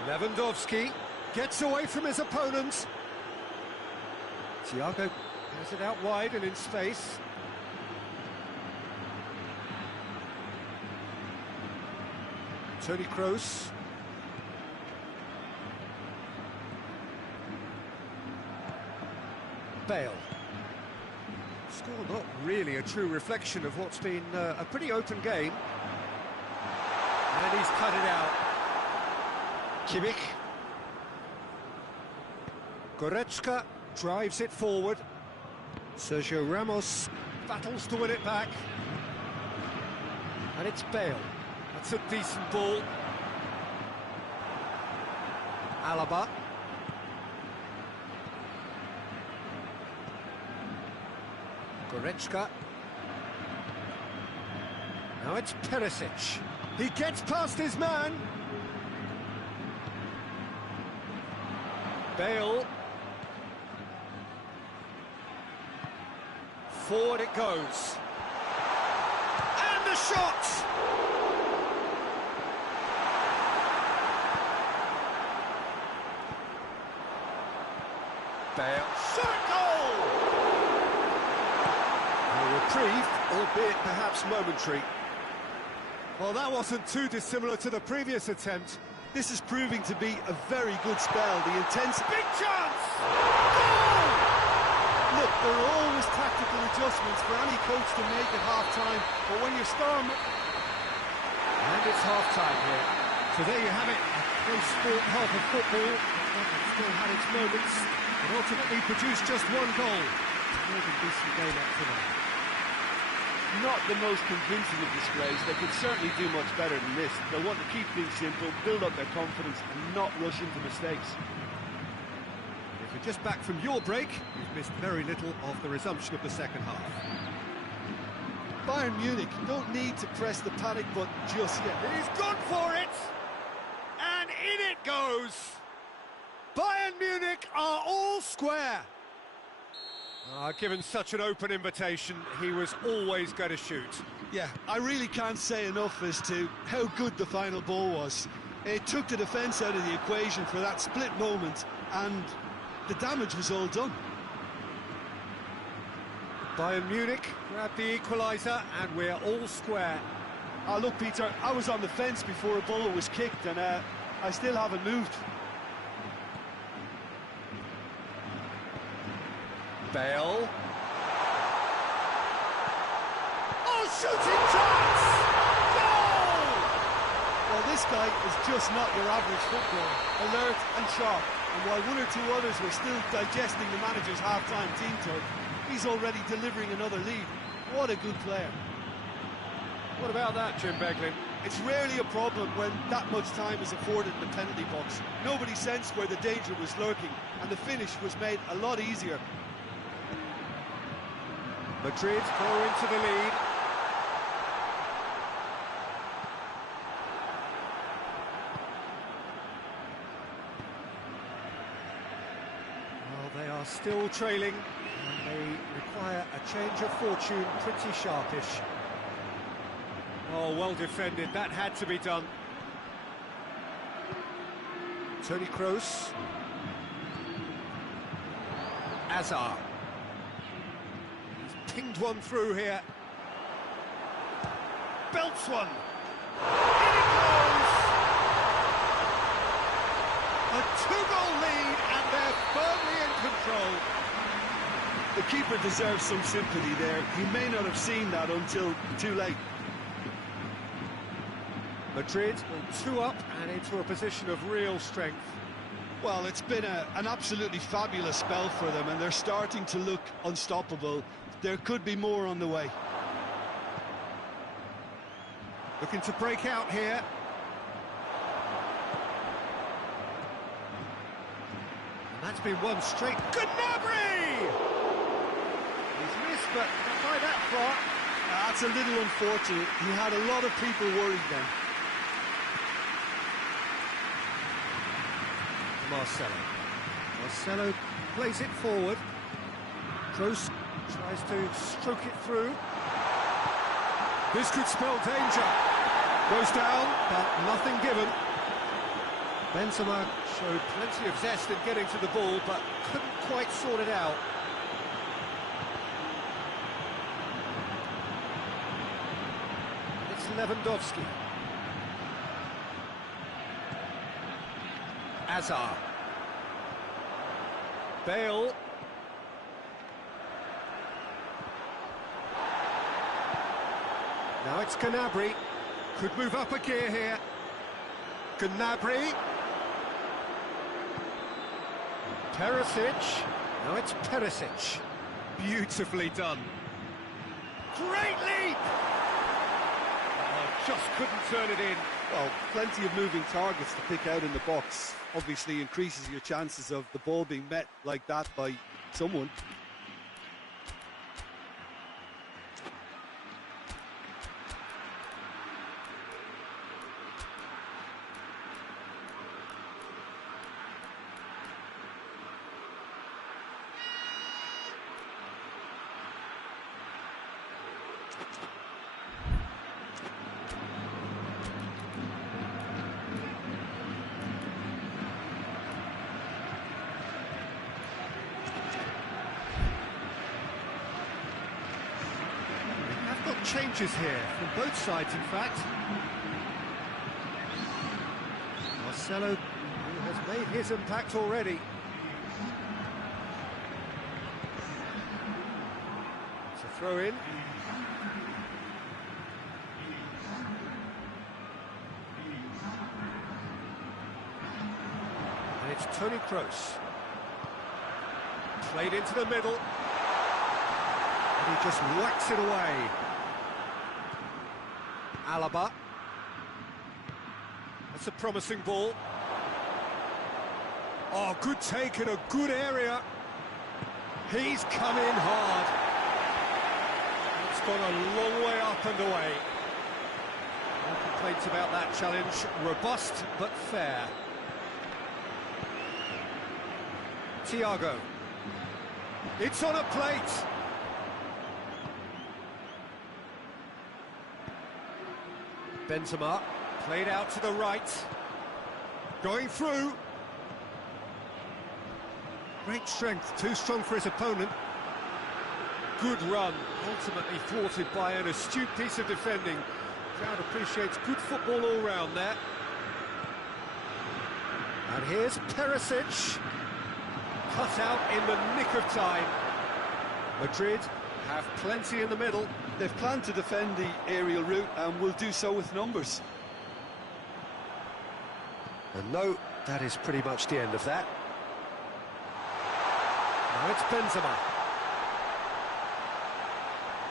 Lewandowski gets away from his opponent. Thiago has it out wide and in space. Toni Kroos. Bale. Score not really a true reflection of what's been a pretty open game. And he's cut it out. Kimmich. Goretzka drives it forward. Sergio Ramos battles to win it back. And it's Bale. That's a decent ball. Alaba. Goretzka. Now it's Perisic. He gets past his man. Bale. Forward it goes. And the shot! Bale. Shot goal! A reprieve, albeit perhaps momentary. Well, that wasn't too dissimilar to the previous attempt. This is proving to be a very good spell. The intense... Big chance! Goal! Look, there are always tactical adjustments for any coach to make at half-time, but when your star... And it's half-time here. So there you have it, a close sport half of football. It still had its moments, but ultimately produced just one goal. More than decent game up today. Not the most convincing of displays. They could certainly do much better than this. They'll want to keep things simple, build up their confidence and not rush into mistakes. If you're just back from your break, you've missed very little of the resumption of the second half. Bayern Munich don't need to press the panic button just yet. He's gone for it! And in it goes! Bayern Munich are all square! Given such an open invitation, he was always going to shoot. Yeah, I really can't say enough as to how good the final ball was. It took the defence out of the equation for that split moment, and the damage was all done. Bayern Munich grabbed the equaliser, and we're all square. Look, Peter, I was on the fence before a ball was kicked, and I still haven't moved. Bale. Oh, shooting chance! Goal! Well, this guy is just not your average footballer. Alert and sharp. And while one or two others were still digesting the manager's half-time team talk, he's already delivering another lead. What a good player. What about that, Jim Beglin? It's rarely a problem when that much time is afforded in the penalty box. Nobody sensed where the danger was lurking, and the finish was made a lot easier. Madrid go into the lead. Well, they are still trailing, and they require a change of fortune, pretty sharpish. Oh, well defended, that had to be done. Toni Kroos. Hazard. Pinged one through here. Belts one. In it goes! A two-goal lead, and they're firmly in control. The keeper deserves some sympathy there. He may not have seen that until too late. Madrid will two up and into a position of real strength. Well, it's been an absolutely fabulous spell for them, and they're starting to look unstoppable. There could be more on the way. Looking to break out here. And that's been one straight. Gnabry! He's missed, but not by that far. That's a little unfortunate. He had a lot of people worried then. Marcelo plays it forward. Kroos tries to stroke it through. This could spell danger. Goes down, but nothing given. Benzema showed plenty of zest in getting to the ball, but couldn't quite sort it out. Lewandowski. Azar. Bale. Now it's Gnabry. Could move up a gear here. Gnabry. Perisic. Now it's Perisic. Beautifully done. Great leap! Oh, just couldn't turn it in. Well, plenty of moving targets to pick out in the box. Obviously increases your chances of the ball being met like that by someone. Changes here from both sides, in fact. Marcelo, who has made his impact already. It's a throw in. And it's Toni Kroos. Played into the middle. And he just whacks it away. Alaba. That's a promising ball. Oh, good take in a good area. He's come in hard. It's gone a long way up and away. No complaints about that challenge. Robust but fair. Thiago. It's on a plate. Benzema, played out to the right, going through. Great strength, too strong for his opponent. Good run, ultimately thwarted by an astute piece of defending. Crowd appreciates good football all round there. And here's Perisic, cut out in the nick of time. Madrid have plenty in the middle. They've planned to defend the aerial route and will do so with numbers. And no, that is pretty much the end of that. Now it's Benzema.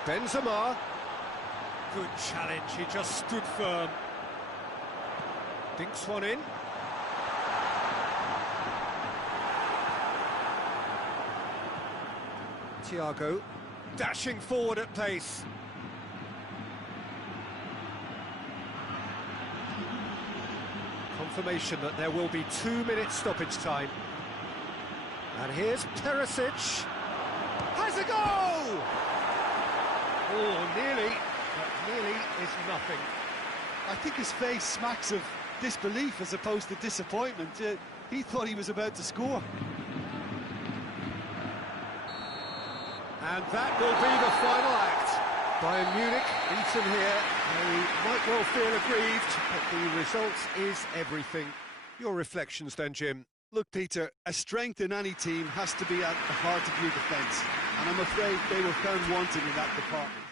Benzema. Good challenge, he just stood firm. Dinks one in. Thiago, dashing forward at pace. Confirmation that there will be 2 minutes stoppage time. And here's Perisic. Has a goal! Oh, nearly, but nearly is nothing. I think his face smacks of disbelief as opposed to disappointment. He thought he was about to score. And that will be the final act. Bayern Munich beaten here. They might well feel aggrieved, but the result is everything. Your reflections then, Jim? Look, Peter, a strength in any team has to be at the heart of your defence, and I'm afraid they were found wanting in that department.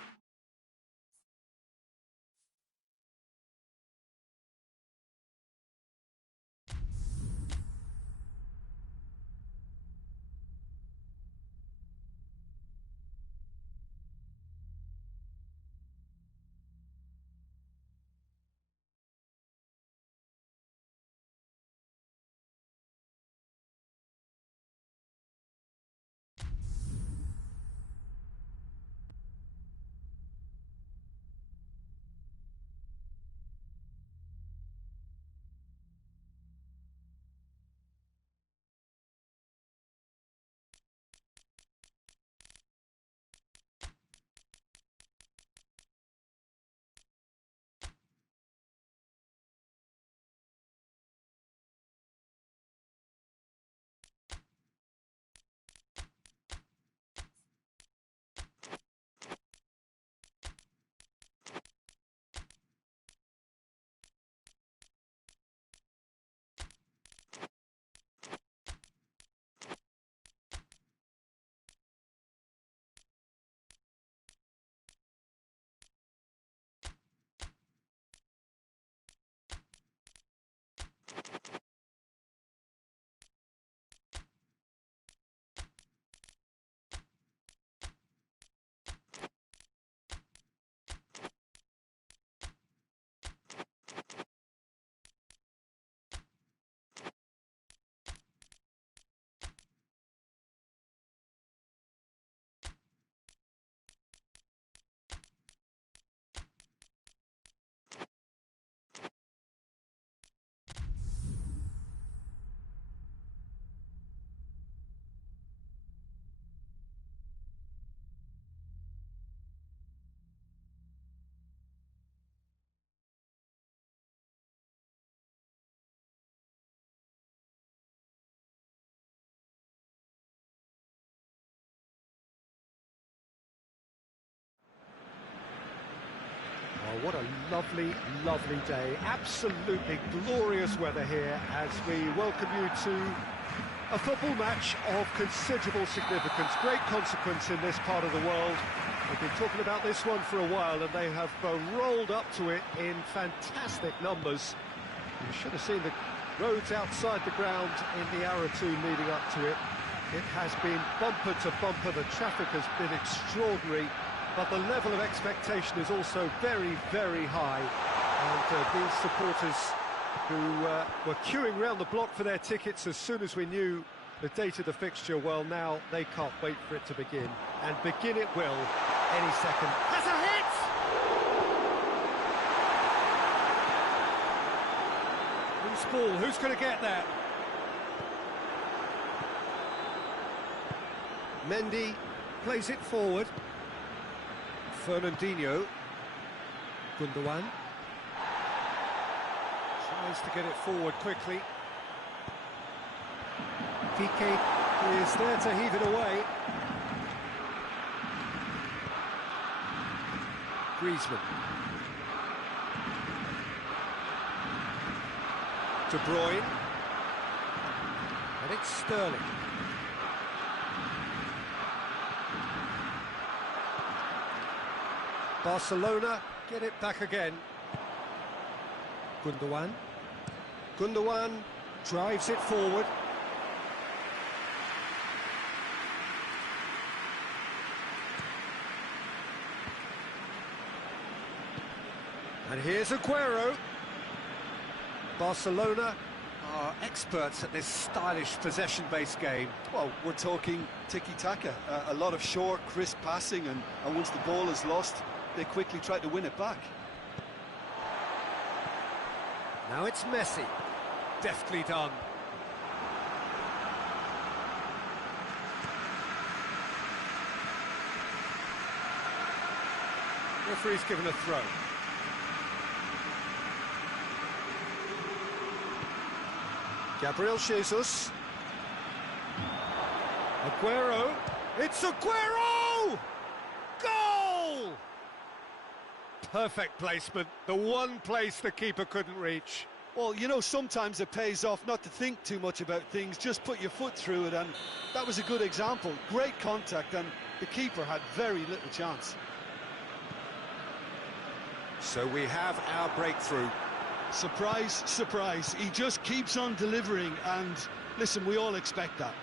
lovely, lovely day. Absolutely glorious weather here as we welcome you to a football match of considerable significance, great consequence in this part of the world. We've been talking about this one for a while, and they have rolled up to it in fantastic numbers. You should have seen the roads outside the ground in the hour or two leading up to it. It has been bumper to bumper, the traffic has been extraordinary, but the level of expectation is also very, very high. And these supporters who were queuing round the block for their tickets as soon as we knew the date of the fixture, well, now they can't wait for it to begin. And begin it will any second. Has a hit! Loose ball, who's going to get that? Mendy plays it forward. Fernandinho. Gundogan. Tries to get it forward quickly. Piqué is there to heave it away. Griezmann. De Bruyne. And it's Sterling. Barcelona get it back again. Gundogan. Gundogan drives it forward. And here's Aguero. Barcelona are experts at this stylish possession-based game. Well, we're talking tiki-taka, a lot of short, crisp passing, and once the ball is lost, they quickly try to win it back. Now it's Messi. Deftly done. Referee's given a throw. Gabriel Jesus. Aguero. It's Aguero! Goal! Perfect placement. The one place the keeper couldn't reach. Well, you know, sometimes it pays off not to think too much about things, just put your foot through it, and that was a good example. Great contact, and the keeper had very little chance. So we have our breakthrough. Surprise, surprise. He just keeps on delivering, and listen, we all expect that.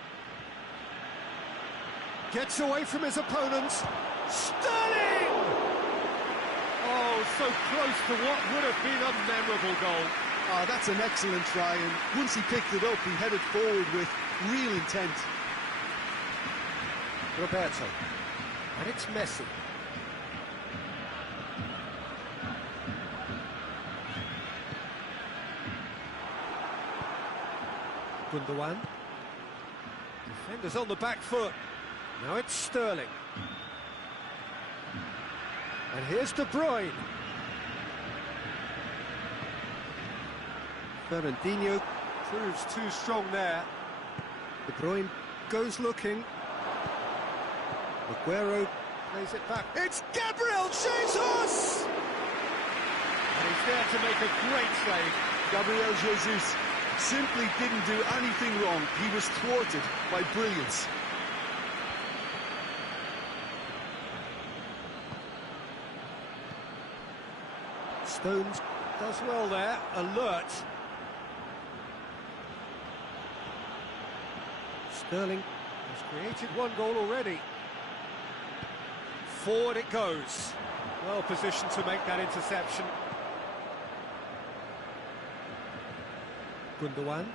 Gets away from his opponent. Sterling! Oh, so close to what would have been a memorable goal. Oh, that's an excellent try, and once he picked it up, he headed forward with real intent. Roberto. And it's Messi. Gundogan. Defenders on the back foot. Now it's Sterling. And here's De Bruyne. Fernandinho proves too strong there. De Bruyne goes looking. Aguero plays it back. It's Gabriel Jesus! And he's there to make a great save. Gabriel Jesus simply didn't do anything wrong. He was thwarted by brilliance. Stones does well there, alert. Sterling has created one goal already. Forward it goes. Well positioned to make that interception. Gundogan.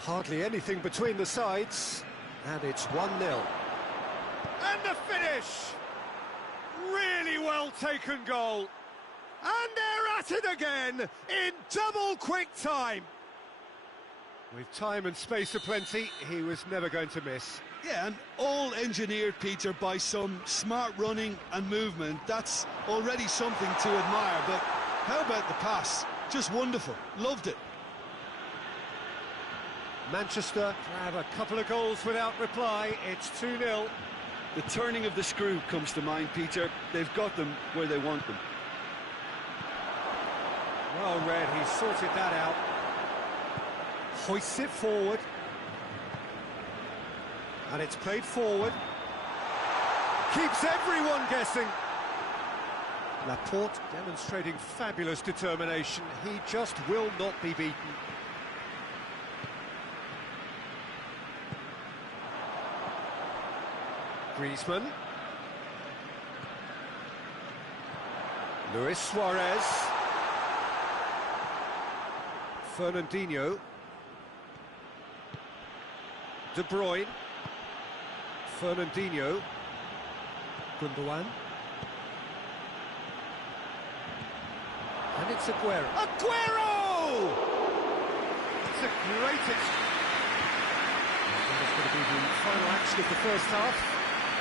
Hardly anything between the sides. And it's 1-0. And the finish! Really well taken goal. And they're at it again in double quick time. With time and space aplenty, he was never going to miss. Yeah, and all engineered, Peter, by some smart running and movement. That's already something to admire, but how about the pass? Just wonderful. Loved it. Manchester have a couple of goals without reply. It's 2-0. The turning of the screw comes to mind, Peter. They've got them where they want them. Well read, he sorted that out. Hoists it forward. And it's played forward. Keeps everyone guessing. Laporte demonstrating fabulous determination. He just will not be beaten. Griezmann. Luis Suarez. Fernandinho. De Bruyne. Fernandinho. Gundogan. And it's Aguero. Aguero! It's a great It's going to be the final action of the first half.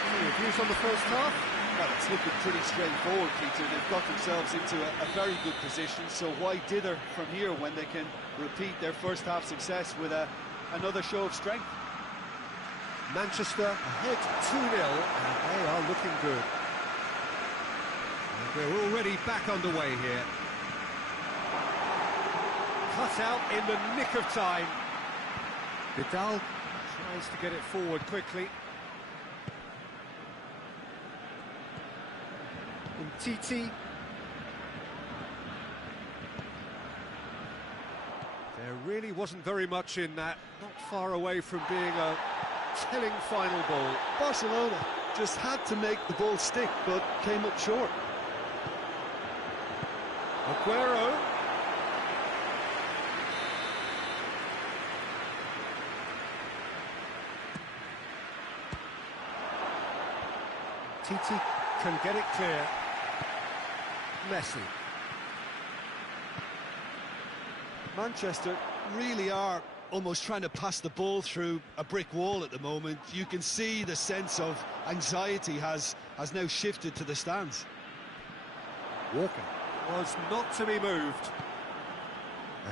Any views on the first half? Well, it's looking pretty straightforward, Peter. They've got themselves into a very good position, so why dither from here when they can repeat their first half success with another show of strength? Manchester ahead 2-0, and they are looking good. And we're already back underway here. Cut out in the nick of time. Vidal tries to get it forward quickly. Titi. There really wasn't very much in that, not far away from being a telling final ball. Barcelona just had to make the ball stick, but came up short. Aguero. Titi can get it clear. Messi. Manchester really are almost trying to pass the ball through a brick wall at the moment. You can see the sense of anxiety has now shifted to the stands. Walker was not to be moved.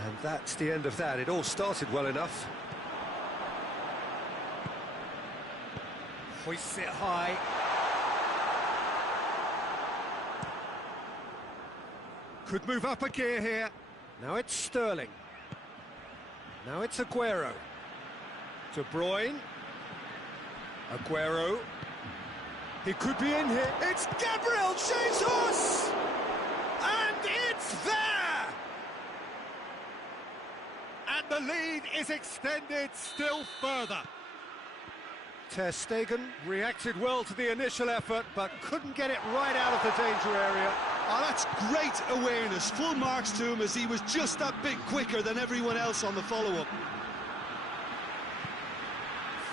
And that's the end of that. It all started well enough. Hoists it high. Could move up a gear here. Now it's Sterling. Now it's Aguero. De Bruyne. Aguero. He could be in here. It's Gabriel Jesus! And it's there! And the lead is extended still further. Ter Stegen reacted well to the initial effort, but couldn't get it right out of the danger area. Oh, that's great awareness. Full marks to him as he was just that bit quicker than everyone else on the follow-up.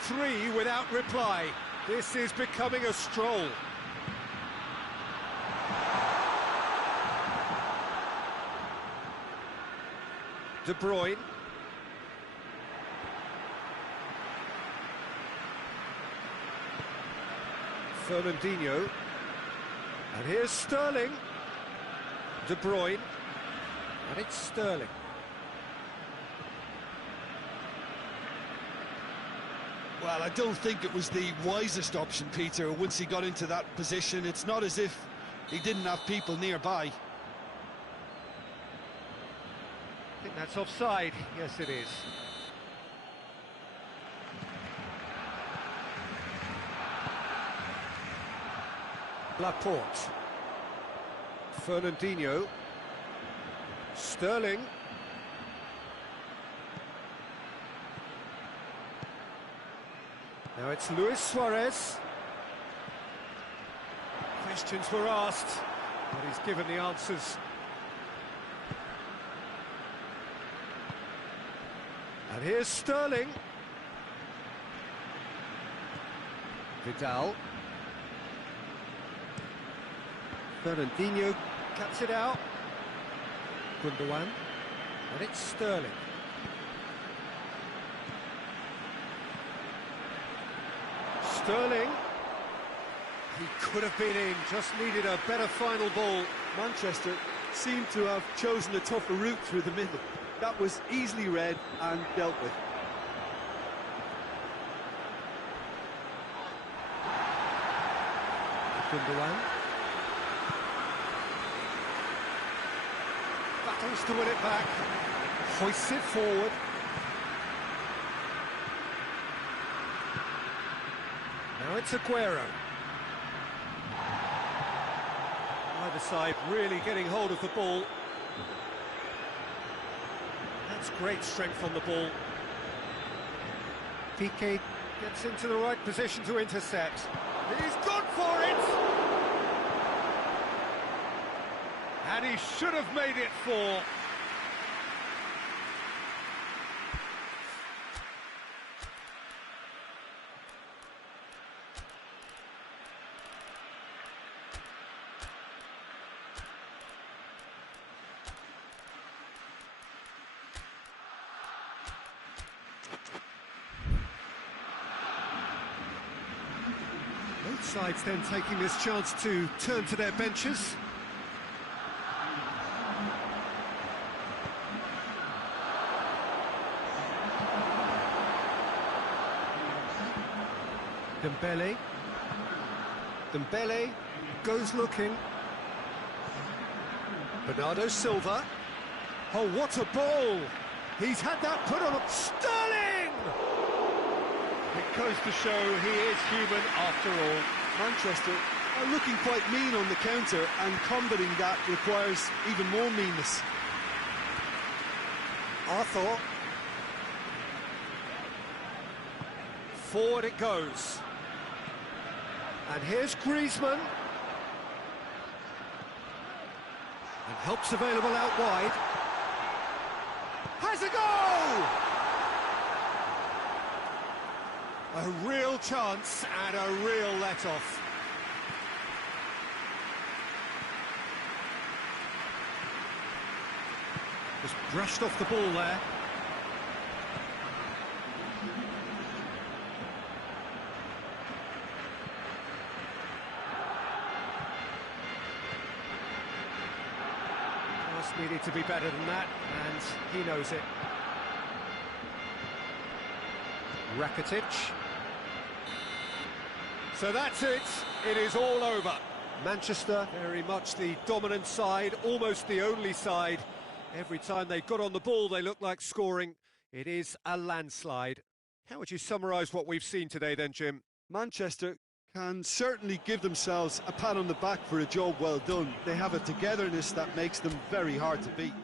3 without reply. This is becoming a stroll. De Bruyne. Fernandinho. And here's Sterling. De Bruyne. And it's Sterling. Well, I don't think it was the wisest option, Peter, once he got into that position. It's not as if he didn't have people nearby. I think that's offside. Yes, it is. Laporte. Fernandinho. Sterling. Now it's Luis Suarez. Questions were asked, but he's given the answers. And here's Sterling. Vidal. Fernandinho cuts it out. Gundogan. And it's Sterling. Sterling. He could have been in, just needed a better final ball. Manchester seemed to have chosen a tougher route through the middle. That was easily read and dealt with. . Gundogan. Battles to win it back. Hoists it forward. Now it's Aguero. Either side really getting hold of the ball. That's great strength on the ball. Piqué gets into the right position to intercept. He's gone for it! And he should have made it 4. Both sides then taking this chance to turn to their benches. Dembele goes looking. Bernardo Silva. Oh, what a ball! He's had that put on a... Sterling! It goes to show he is human after all. Manchester are looking quite mean on the counter, and combating that requires even more meanness. Arthur. Forward it goes. And here's Griezmann. And help's available out wide. Has a goal! A real chance and a real let-off. Just brushed off the ball there. Pass needed to be better than that, and he knows it. Rakitic. So that's it. It is all over. Manchester, very much the dominant side, almost the only side. Every time they got on the ball, they looked like scoring. It is a landslide. How would you summarise what we've seen today then, Jim? Manchester can certainly give themselves a pat on the back for a job well done. They have a togetherness that makes them very hard to beat.